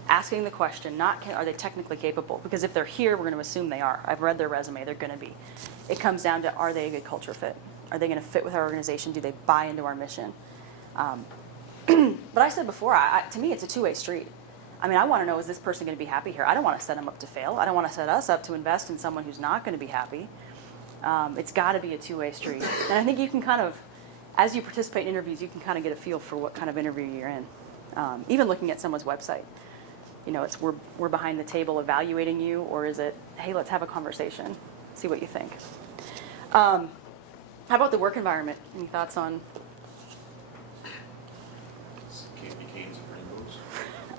asking the question, not are they technically capable? Because if they're here, we're going to assume they are. I've read their resume, they're going to be. It comes down to, are they a good culture fit? Are they going to fit with our organization? Do they buy into our mission? But I said before, to me, it's a two-way street. I mean, I want to know, is this person going to be happy here? I don't want to set them up to fail. I don't want to set us up to invest in someone who's not going to be happy. It's got to be a two-way street. And I think you can kind of, as you participate in interviews, you can kind of get a feel for what kind of interview you're in. Even looking at someone's website. It's we're behind the table evaluating you, or is it, hey, let's have a conversation, see what you think. How about the work environment? Any thoughts on? It's candy canes and rainbows.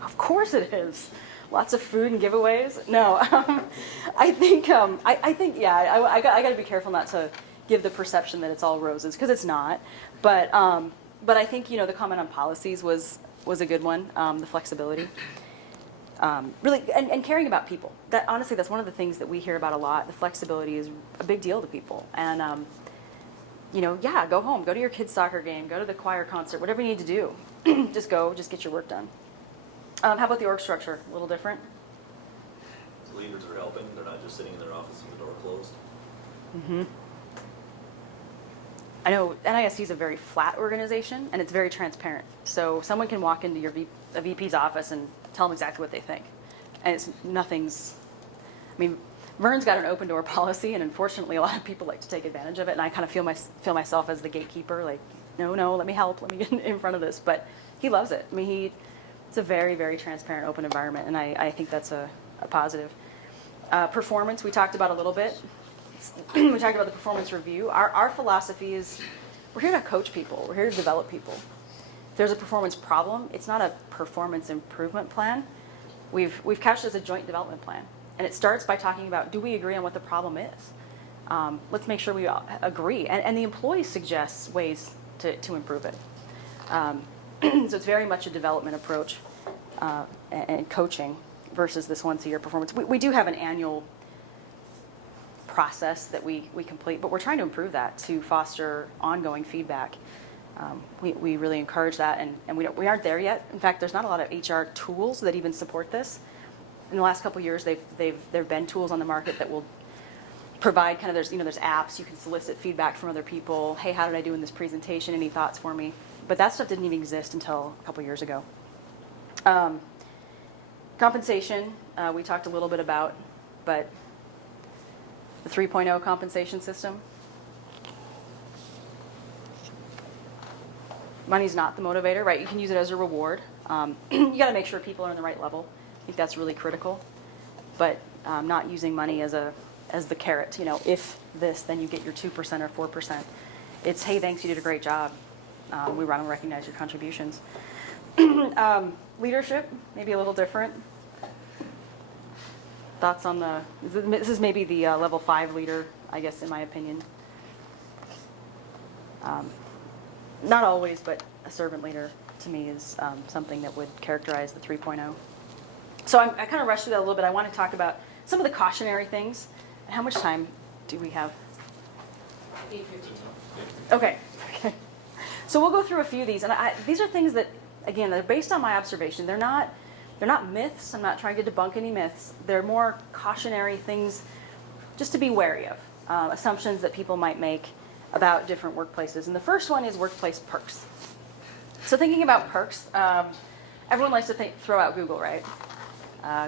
Of course it is. Lots of food and giveaways. No, I think yeah. I got to be careful not to give the perception that it's all roses, because it's not. But I think the comment on policies was a good one. The flexibility. Really, and caring about people. That honestly, that's one of the things that we hear about a lot. The flexibility is a big deal to people, and yeah, go home, go to your kid's soccer game, go to the choir concert, whatever you need to do. Just go, just get your work done. How about the org structure? A little different. The leaders are helping, they're not just sitting in their office with the door closed. Mm-hmm. I know NISC is a very flat organization, and it's very transparent. So someone can walk into a VP's office and tell them exactly what they think. And I mean, Vern's got an open door policy, and unfortunately a lot of people like to take advantage of it, and I kind of feel myself as the gatekeeper, like, no, let me help, let me get in front of this. But he loves it. I mean, it's a very, very transparent, open environment, and I think that's a positive. Performance, we talked about a little bit. We talked about the performance review. Our philosophy is we're here to coach people. We're here to develop people. If there's a performance problem, it's not a performance improvement plan. We've couched it as a joint development plan. And it starts by talking about, do we agree on what the problem is? Let's make sure we all agree. And the employee suggests ways to improve it. So it's very much a development approach and coaching versus this once-a-year performance. We do have an annual process that we complete, but we're trying to improve that to foster ongoing feedback. We really encourage that, and we aren't there yet. In fact, there's not a lot of HR tools that even support this. In the last couple of years, there have been tools on the market that will provide kind of, there's apps, you can solicit feedback from other people. Hey, how did I do in this presentation? Any thoughts for me? But that stuff didn't even exist until a couple of years ago. Compensation, we talked a little bit about, but the 3.0 compensation system. Money's not the motivator, right? You can use it as a reward. You got to make sure people are in the right level. I think that's really critical. But not using money as the carrot. If this, then you get your 2% or 4%. It's, hey, thanks, you did a great job. We want to recognize your contributions. Leadership, maybe a little different. Thoughts on this is maybe the level 5 leader, I guess, in my opinion. Not always, but a servant leader to me is something that would characterize the 3.0. So I kind of rushed through that a little bit. I want to talk about some of the cautionary things. And how much time do we have? 8:52. Okay. So we'll go through a few of these, and these are things that, again, they're based on my observation. They're not myths. I'm not trying to debunk any myths. They're more cautionary things just to be wary of, assumptions that people might make about different workplaces. And the first one is workplace perks. So thinking about perks, everyone likes to throw out Google, right?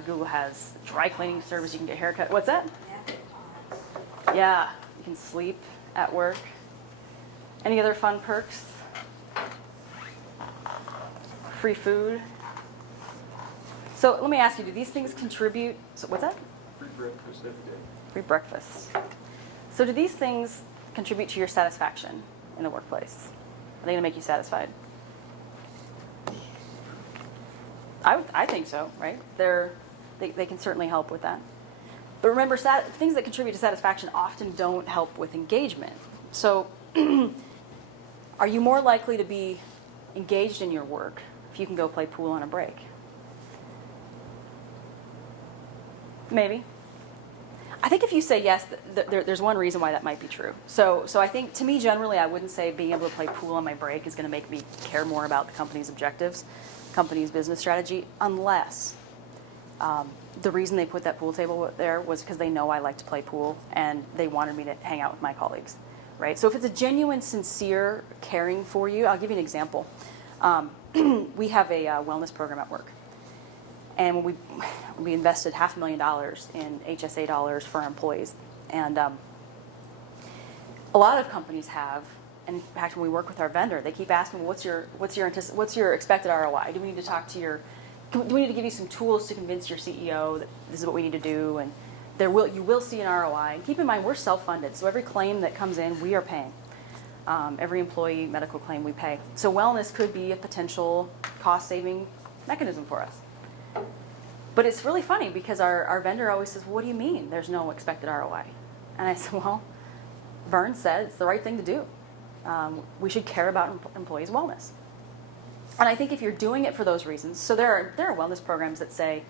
Google has dry cleaning service. You can get a haircut. What's that? Yeah, you can sleep at work. Any other fun perks? Free food. So let me ask you, do these things contribute? So what's that? Free breakfast every day. Free breakfast. So do these things contribute to your satisfaction in the workplace? Are they going to make you satisfied? I think so, right? They can certainly help with that. But remember, things that contribute to satisfaction often don't help with engagement. So are you more likely to be engaged in your work if you can go play pool on a break? Maybe. I think if you say yes, there's one reason why that might be true. So I think, to me, generally, I wouldn't say being able to play pool on my break is going to make me care more about the company's objectives, company's business strategy, unless the reason they put that pool table there was because they know I like to play pool and they wanted me to hang out with my colleagues, right? So if it's a genuine, sincere caring for you, I'll give you an example. We have a wellness program at work. And we invested $500,000 in HSA dollars for our employees. And a lot of companies have, and in fact, when we work with our vendor, they keep asking, what's your expected ROI? Do we need to talk to do we need to give you some tools to convince your CEO that this is what we need to do? And you will see an ROI. And keep in mind, we're self-funded, so every claim that comes in, we are paying. Every employee medical claim we pay. So wellness could be a potential cost-saving mechanism for us. But it's really funny because our vendor always says, what do you mean there's no expected ROI? And I said, well, Vern said it's the right thing to do. We should care about employees' wellness. And I think if you're doing it for those reasons, so there are wellness programs that say,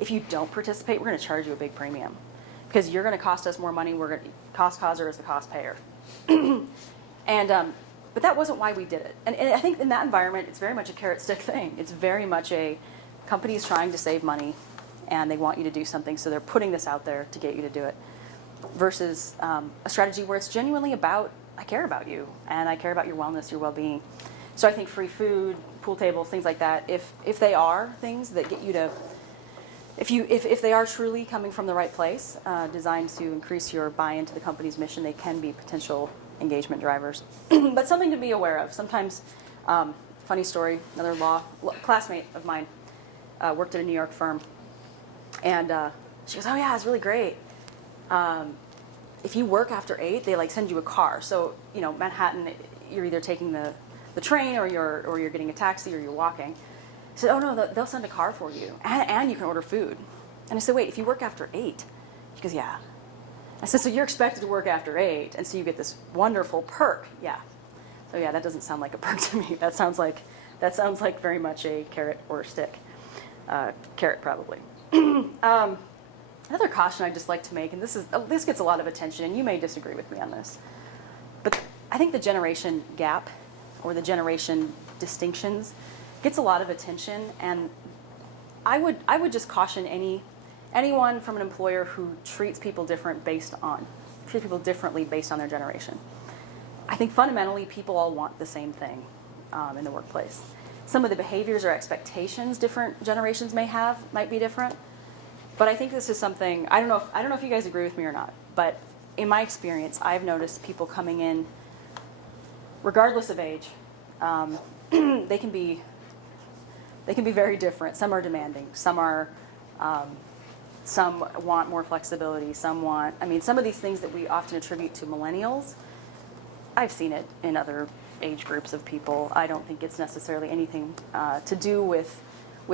if you don't participate, we're going to charge you a big premium because you're going to cost us more money. We're going to cost causer is the cost payer. But that wasn't why we did it. And I think in that environment, it's very much a carrot stick thing. It's very much a company's trying to save money and they want you to do something, so they're putting this out there to get you to do it. Versus a strategy where it's genuinely about, I care about you and I care about your wellness, your well-being. So I think free food, pool tables, things like that, if they are things that get you to, if they are truly coming from the right place, designed to increase your buy-in to the company's mission, they can be potential engagement drivers. But something to be aware of. Sometimes, funny story, another classmate of mine worked at a New York firm, and she goes, "Oh yeah, it's really great. If you work after 8, they like send you a car. So Manhattan, you're either taking the train or you're getting a taxi or you're walking." I said, "Oh no, they'll send a car for you, and you can order food." And I said, "Wait, if you work after 8?" She goes, "Yeah." I said, "So you're expected to work after 8, and so you get this wonderful perk?" "Yeah." So yeah, that doesn't sound like a perk to me. That sounds like very much a carrot or a stick. Carrot probably. Another caution I'd just like to make, and this gets a lot of attention, and you may disagree with me on this, but I think the generation gap or the generation distinctions gets a lot of attention, and I would just caution anyone from an employer who treats people differently based on their generation. I think fundamentally people all want the same thing in the workplace. Some of the behaviors or expectations different generations might be different, but I think this is something, I don't know if you guys agree with me or not, but in my experience, I've noticed people coming in, regardless of age, they can be very different. Some are demanding. Some want more flexibility. Some of these things that we often attribute to millennials, I've seen it in other age groups of people. I don't think it's necessarily anything to do with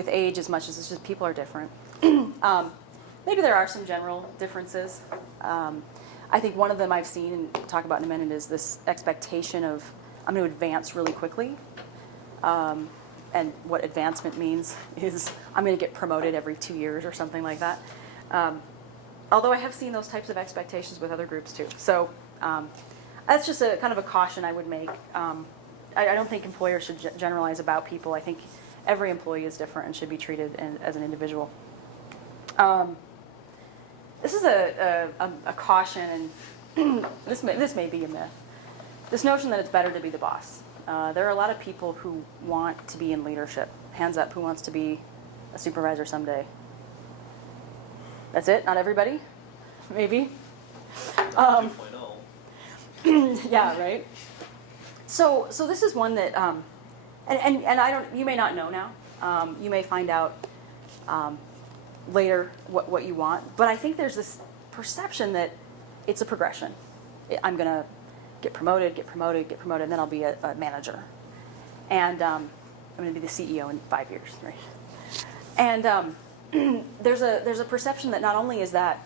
age as much as it's just people are different. Maybe there are some general differences. I think one of them I've seen, and we'll talk about in a minute, is this expectation of I'm going to advance really quickly. And what advancement means is I'm going to get promoted every 2 years or something like that. Although I have seen those types of expectations with other groups too. So that's just a kind of a caution I would make. I don't think employers should generalize about people. I think every employee is different and should be treated as an individual. This is a caution, and this may be a myth. This notion that it's better to be the boss. There are a lot of people who want to be in leadership. Hands up, who wants to be a supervisor someday? That's it? Not everybody? Maybe? 2.0. Yeah, right? So this is one that, and you may not know now. You may find out later what you want. But I think there's this perception that it's a progression. I'm going to get promoted, and then I'll be a manager. And I'm going to be the CEO in 5 years, right? And there's a perception that not only is that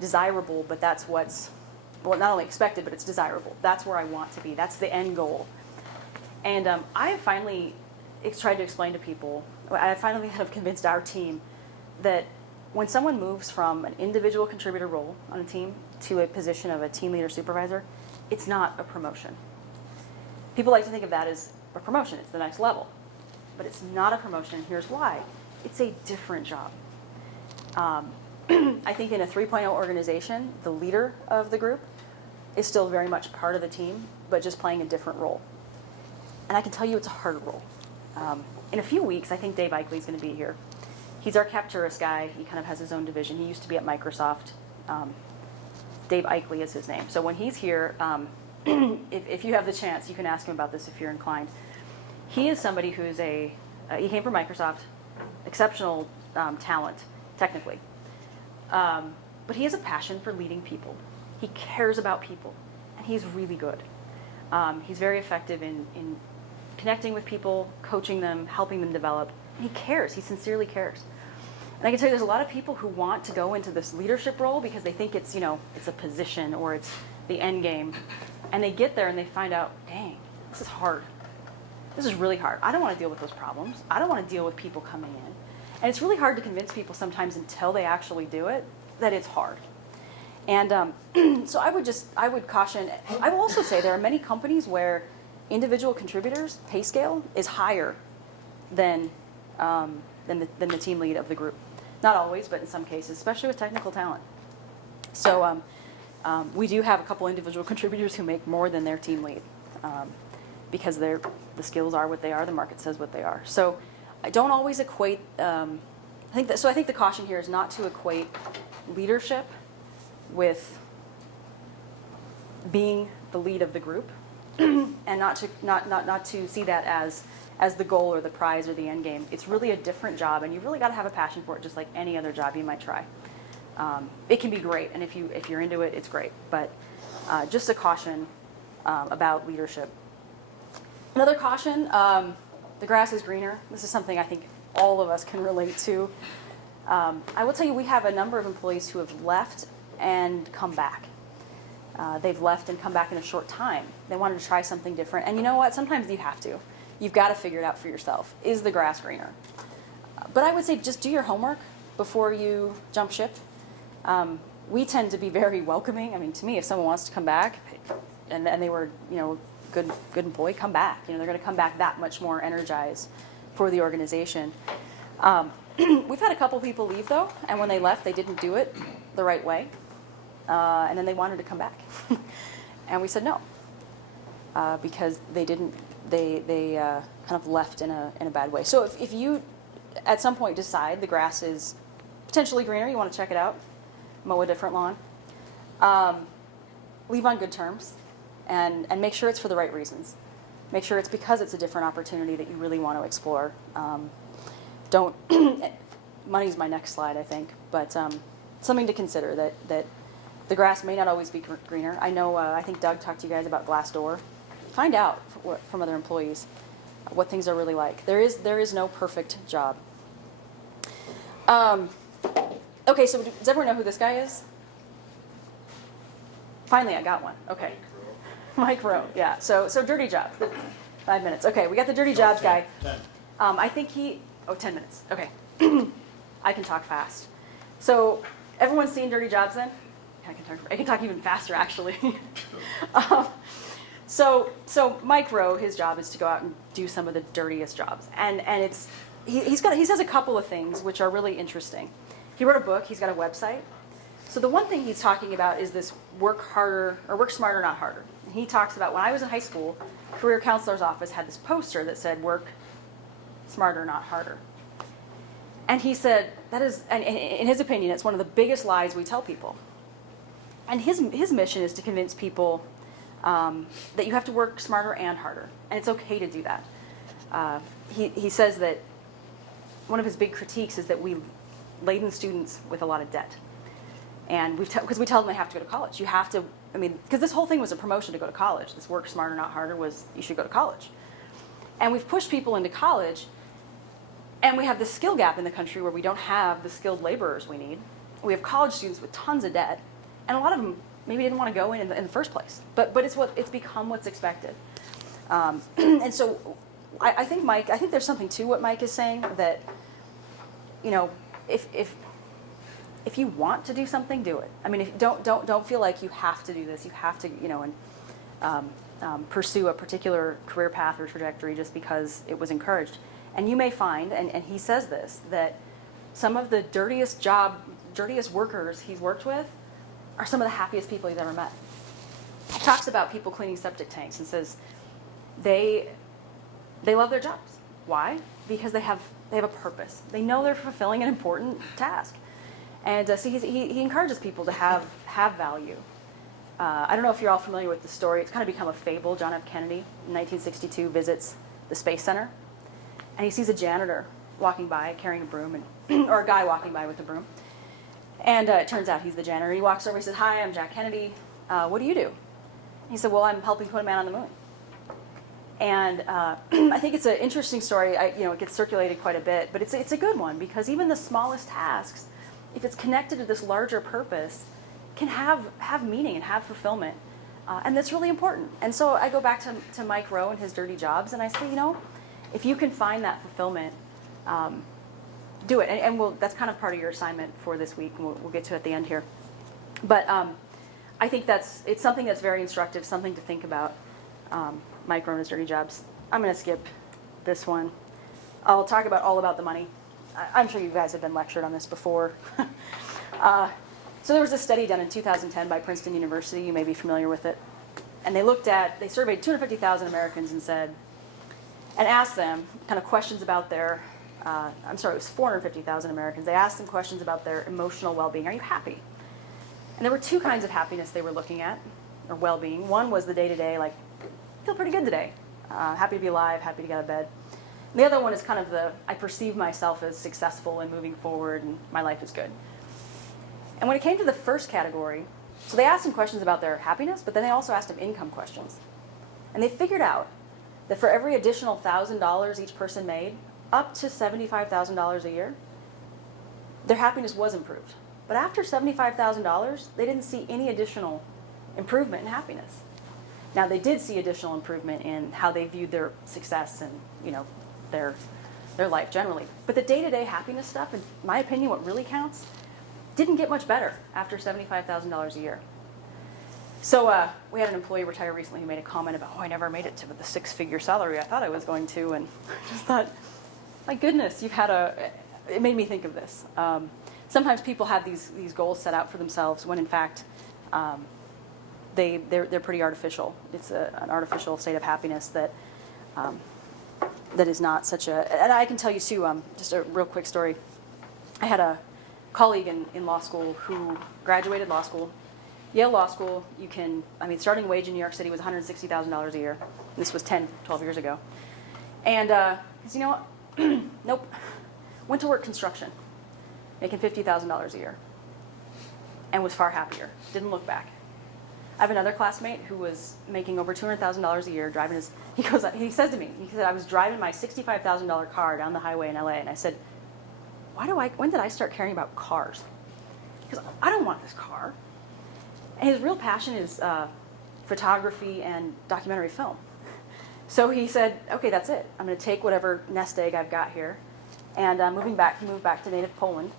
desirable, but that's not only expected, but it's desirable. That's where I want to be. That's the end goal. And I have finally tried to explain to people, I finally have convinced our team that when someone moves from an individual contributor role on a team to a position of a team leader supervisor, it's not a promotion. People like to think of that as a promotion. It's the next level. But it's not a promotion. Here's why. It's a different job. I think in a 3.0 organization, the leader of the group is still very much part of the team, but just playing a different role. And I can tell you it's a harder role. In a few weeks, I think Dave Eichley is going to be here. He's our Capturus guy. He kind of has his own division. He used to be at Microsoft. Dave Eichley is his name. So when he's here, if you have the chance, you can ask him about this if you're inclined. He is somebody who's he came from Microsoft, exceptional talent, technically. But he has a passion for leading people. He cares about people, and he's really good. He's very effective in connecting with people, coaching them, helping them develop. And he cares. He sincerely cares. And I can tell you there's a lot of people who want to go into this leadership role because they think it's a position or it's the end game. And they get there and they find out, dang, this is hard. This is really hard. I don't want to deal with those problems. I don't want to deal with people coming in. And it's really hard to convince people sometimes until they actually do it that it's hard. And so I would caution, I will also say there are many companies where individual contributors' pay scale is higher than the team lead of the group. Not always, but in some cases, especially with technical talent. So we do have a couple individual contributors who make more than their team lead because the skills are what they are, the market says what they are. So I don't always equate, I think the caution here is not to equate leadership with being the lead of the group and not to see that as the goal or the prize or the end game. It's really a different job, and you've really got to have a passion for it, just like any other job you might try. It can be great, and if you're into it, it's great. But just a caution about leadership. Another caution: the grass is greener. This is something I think all of us can relate to. I will tell you, we have a number of employees who have left and come back. They've left and come back in a short time. They wanted to try something different, and you know what? Sometimes you have to. You've got to figure it out for yourself. Is the grass greener? But I would say just do your homework before you jump ship. We tend to be very welcoming. I mean, to me, if someone wants to come back and they were, good employee, come back. They're going to come back that much more energized for the organization. We've had a couple people leave though, and when they left, they didn't do it the right way, and then they wanted to come back, and we said no because they didn't. They kind of left in a bad way. So if you at some point decide the grass is potentially greener, you want to check it out, mow a different lawn, leave on good terms, and make sure it's for the right reasons. Make sure it's because it's a different opportunity that you really want to explore. Don't, money's my next slide, I think, but something to consider that the grass may not always be greener. I know, I think Doug talked to you guys about Glassdoor. Find out from other employees what things are really like. There is no perfect job. Okay, so does everyone know who this guy is? Finally, I got one. Okay. Mike Rowe, yeah. So dirty jobs. 5 minutes. Okay, we got the dirty jobs guy. 10. I think 10 minutes. Okay. I can talk fast. So everyone's seen Dirty Jobs then? I can talk even faster actually. So Mike Rowe, his job is to go out and do some of the dirtiest jobs, and he says a couple of things which are really interesting. He wrote a book. He's got a website. So the one thing he's talking about is this work harder or work smarter, not harder. And he talks about when I was in high school, career counselor's office had this poster that said work smarter, not harder. And he said that is, and in his opinion, it's one of the biggest lies we tell people. And his mission is to convince people that you have to work smarter and harder, and it's okay to do that. He says that one of his big critiques is that we laden students with a lot of debt, and because we tell them they have to go to college. You have to, because this whole thing was a promotion to go to college. This work smarter, not harder was you should go to college, and we've pushed people into college, and we have this skill gap in the country where we don't have the skilled laborers we need. We have college students with tons of debt, and a lot of them maybe didn't want to go in the first place, but it's become what's expected. And so I think there's something to what Mike is saying, that if you want to do something, do it. Don't feel like you have to do this. You have to pursue a particular career path or trajectory just because it was encouraged. And you may find, and he says this, that some of the dirtiest workers he's worked with are some of the happiest people he's ever met. He talks about people cleaning septic tanks and says they love their jobs. Why? Because they have a purpose. They know they're fulfilling an important task. And so he encourages people to have value. I don't know if you're all familiar with the story. It's kind of become a fable. John F. Kennedy, in 1962, visits the Space Center, and he sees a janitor walking by carrying a broom, or a guy walking by with a broom. And it turns out he's the janitor. He walks over, he says, "Hi, I'm Jack Kennedy. What do you do?" He said, "Well, I'm helping put a man on the moon." And I think it's an interesting story. It gets circulated quite a bit, but it's a good one, because even the smallest tasks, if it's connected to this larger purpose, can have meaning and have fulfillment. And that's really important. And so I go back to Mike Rowe and his dirty jobs, and I say, if you can find that fulfillment, do it. And that's kind of part of your assignment for this week, and we'll get to it at the end here. But I think it's something that's very instructive, something to think about, micro and dirty jobs. I'm going to skip this one. I'll talk all about the money. I'm sure you guys have been lectured on this before. So there was a study done in 2010 by Princeton University. You may be familiar with it. And they surveyed 250,000 Americans and asked them kind of questions about it was 450,000 Americans. They asked them questions about their emotional well-being. Are you happy? And there were two kinds of happiness they were looking at, or well-being. One was the day-to-day, like, feel pretty good today. Happy to be alive, happy to get out of bed. And the other one is kind of I perceive myself as successful and moving forward and my life is good. And when it came to the first category, so they asked them questions about their happiness, but then they also asked them income questions. And they figured out that for every additional $1,000 each person made, up to $75,000 a year, their happiness was improved. But after $75,000, they didn't see any additional improvement in happiness. Now, they did see additional improvement in how they viewed their success and, their life generally. But the day-to-day happiness stuff, in my opinion, what really counts, didn't get much better after $75,000 a year. So we had an employee retire recently who made a comment about, I never made it to the six-figure salary I thought I was going to. And I just thought, my goodness, it made me think of this. Sometimes people have these goals set out for themselves when, in fact, they're pretty artificial. It's an artificial state of happiness that is not such a... And I can tell you, too, just a real quick story. I had a colleague in law school who graduated law school. Yale Law School, starting wage in New York City was $160,000 a year. This was 10, 12 years ago. And he said, you know what? Nope. Went to work construction, making $50,000 a year, and was far happier. Didn't look back. I have another classmate who was making over $200,000 a year, driving he says to me, I was driving my $65,000 car down the highway in LA, and I said, when did I start caring about cars? He goes, I don't want this car. And his real passion is photography and documentary film. So he said, okay, that's it. I'm going to take whatever nest egg I've got here, and he moved back to native Poland.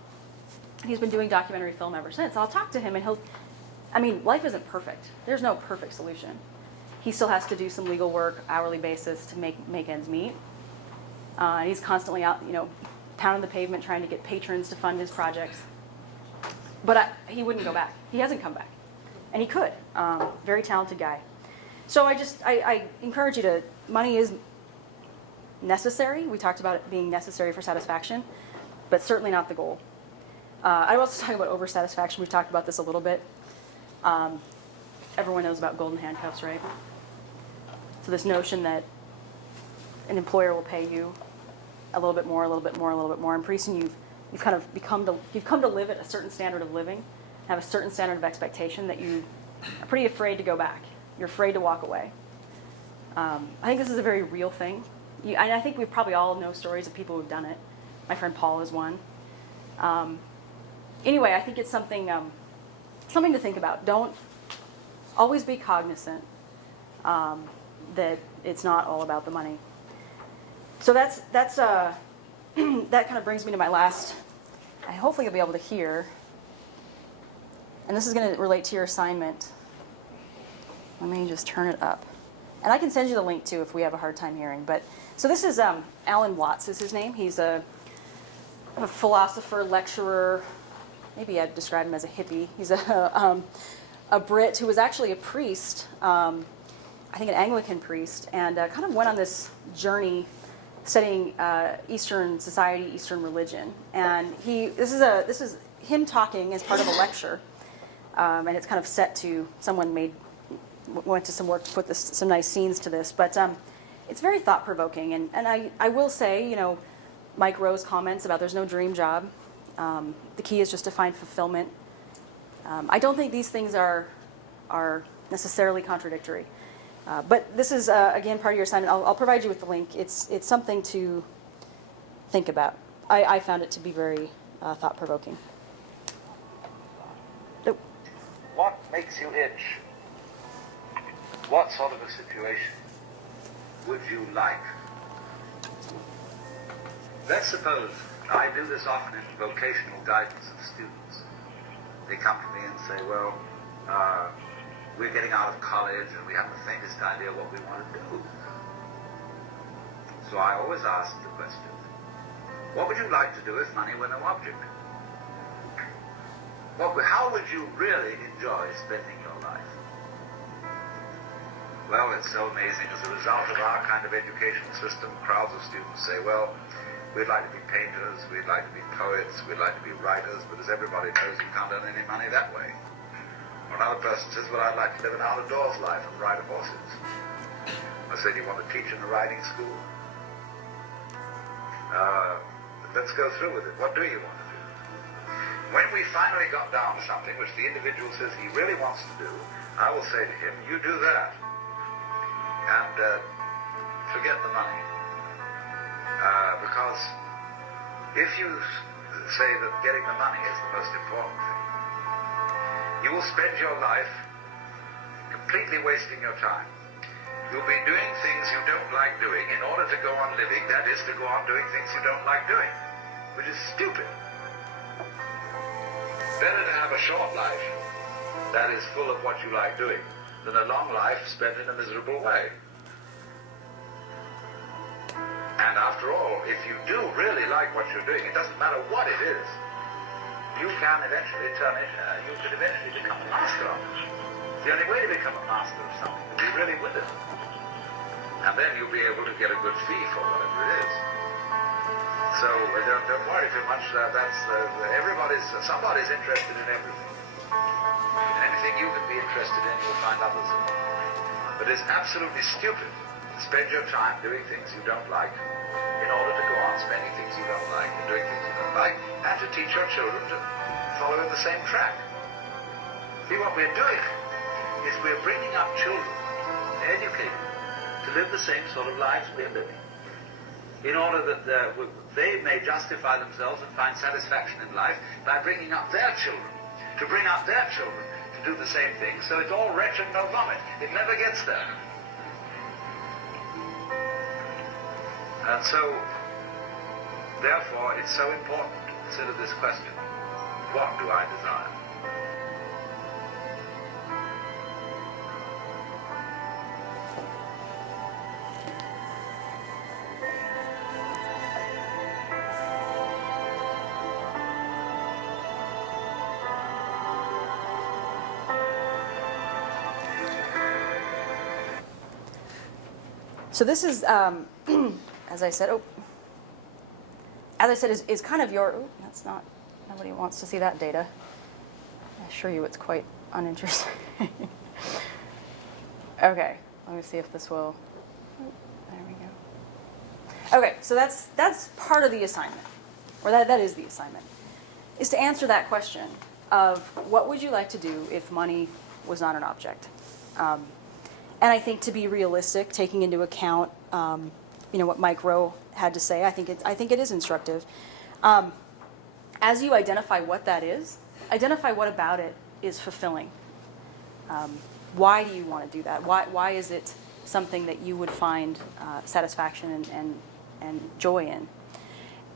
He's been doing documentary film ever since. I'll talk to him, and life isn't perfect. There's no perfect solution. He still has to do some legal work, hourly basis, to make ends meet. He's constantly out, pounding the pavement, trying to get patrons to fund his projects. But he wouldn't go back. He hasn't come back. And he could. Very talented guy. So I encourage you money is necessary. We talked about it being necessary for satisfaction, but certainly not the goal. I also talk about oversatisfaction. We've talked about this a little bit. Everyone knows about golden handcuffs, right? So this notion that an employer will pay you a little bit more, a little bit more, a little bit more, and pretty soon you've come to live at a certain standard of living, have a certain standard of expectation that you are pretty afraid to go back. You're afraid to walk away. I think this is a very real thing. And I think we probably all know stories of people who've done it. My friend Paul is one. Anyway, I think it's something to think about. Don't always be cognizant that it's not all about the money. So that's that kind of brings me to my last. Hopefully you'll be able to hear. And this is going to relate to your assignment. Let me just turn it up. And I can send you the link, too, if we have a hard time hearing. So this is Alan Watts is his name. He's a philosopher, lecturer. Maybe I'd describe him as a hippie. He's a Brit who was actually a priest, I think an Anglican priest, and kind of went on this journey studying Eastern society, Eastern religion. And this is him talking as part of a lecture. And it's kind of set to someone went to some work to put some nice scenes to this, but it's very thought-provoking. And I will say, Mike Rowe's comments about there's no dream job. The key is just to find fulfillment. I don't think these things are necessarily contradictory. But this is again part of your assignment. I'll provide you with the link. It's something to think about. I found it to be very thought-provoking. What makes you itch? What sort of a situation would you like? Let's suppose I do this often in vocational guidance of students. They come to me and say, well, we're getting out of college and we haven't the faintest idea what we want to do. So I always ask the question, what would you like to do if money were no object? How would you really enjoy spending your life? Well, it's so amazing. As a result of our kind of educational system, crowds of students say, well, we'd like to be painters, we'd like to be poets, we'd like to be writers, but as everybody knows, you can't earn any money that way. Or another person says, well, I'd like to live an out-of-doors life and ride horses. I said, you want to teach in a riding school? Let's go through with it. What do you want to do? When we finally got down to something which the individual says he really wants to do, I will say to him, you do that. And forget the money. Because if you say that getting the money is the most important thing, you will spend your life completely wasting your time. You'll be doing things you don't like doing in order to go on living, that is, to go on doing things you don't like doing, which is stupid. Better to have a short life that is full of what you like doing than a long life spent in a miserable way. And after all, if you do really like what you're doing, it doesn't matter what it is, you can eventually you could eventually become a master of it. It's the only way to become a master of something, to be really with it. And then you'll be able to get a good fee for whatever it is. So don't worry too much. Somebody's interested in everything. Anything you can be interested in, you'll find others in. But it's absolutely stupid to spend your time doing things you don't like in order to go on spending things you don't like and doing things you don't like, and to teach your children to follow in the same track. See, what we're doing is we're bringing up children, educating to live the same sort of lives we're living, in order that they may justify themselves and find satisfaction in life by bringing up their children, to bring up their children to do the same thing. So it's all wretch and no vomit. It never gets there. And so, therefore, it's so important to consider this question: what do I desire? So this is, as I said, is kind of your, that's not, nobody wants to see that data. I assure you it's quite uninteresting. Okay, let me see if this will, there we go. Okay, so that's part of the assignment, or that is the assignment, is to answer that question of what would you like to do if money was not an object? And I think to be realistic, taking into account, what Mike Rowe had to say, I think it is instructive. As you identify what that is, identify what about it is fulfilling. Why do you want to do that? Why is it something that you would find satisfaction and joy in?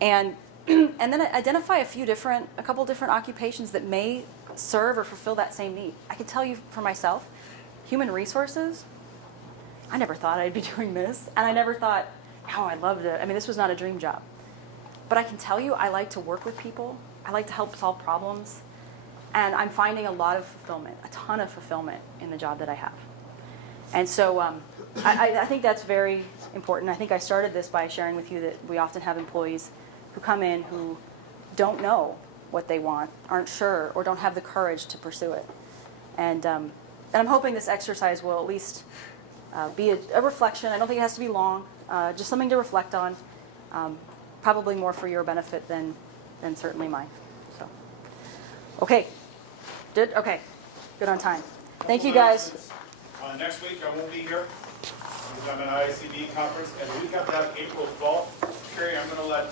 And then identify a couple different occupations that may serve or fulfill that same need. I can tell you for myself, human resources, I never thought I'd be doing this, and I never thought, I loved it. I mean, this was not a dream job. But I can tell you, I like to work with people. I like to help solve problems. And I'm finding a lot of fulfillment, a ton of fulfillment in the job that I have. And so I think that's very important. I think I started this by sharing with you that we often have employees who come in who don't know what they want, aren't sure, or don't have the courage to pursue it. And I'm hoping this exercise will at least be a reflection. I don't think it has to be long, just something to reflect on, probably more for your benefit than certainly mine. So, okay. Okay. Good on time. Thank you, guys. Next week, I won't be here. I'm at an ICD conference, and the week after that, April 12th, Carrie, I'm going to let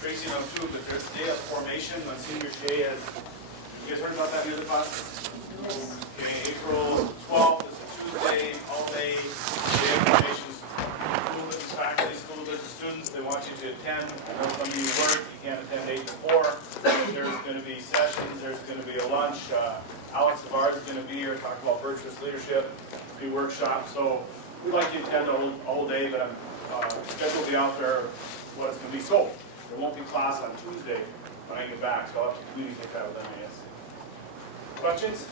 Tracy know too, but there's a day of formation on Senior Day. You guys heard about that near the class? Okay, April 12th is a Tuesday, all-day day of formation. School business faculty, school business students, they want you to attend. I know some of you work, you can't attend 8 to 4. There's going to be sessions, there's going to be a lunch. Alex Savard is going to be here, talk about virtuous leadership, be workshops. So we'd like you to attend the whole day, but I'm scheduled to be out there what it's going to be. So there won't be class on Tuesday when I get back, so I'll have to communicate that with NISC. Questions?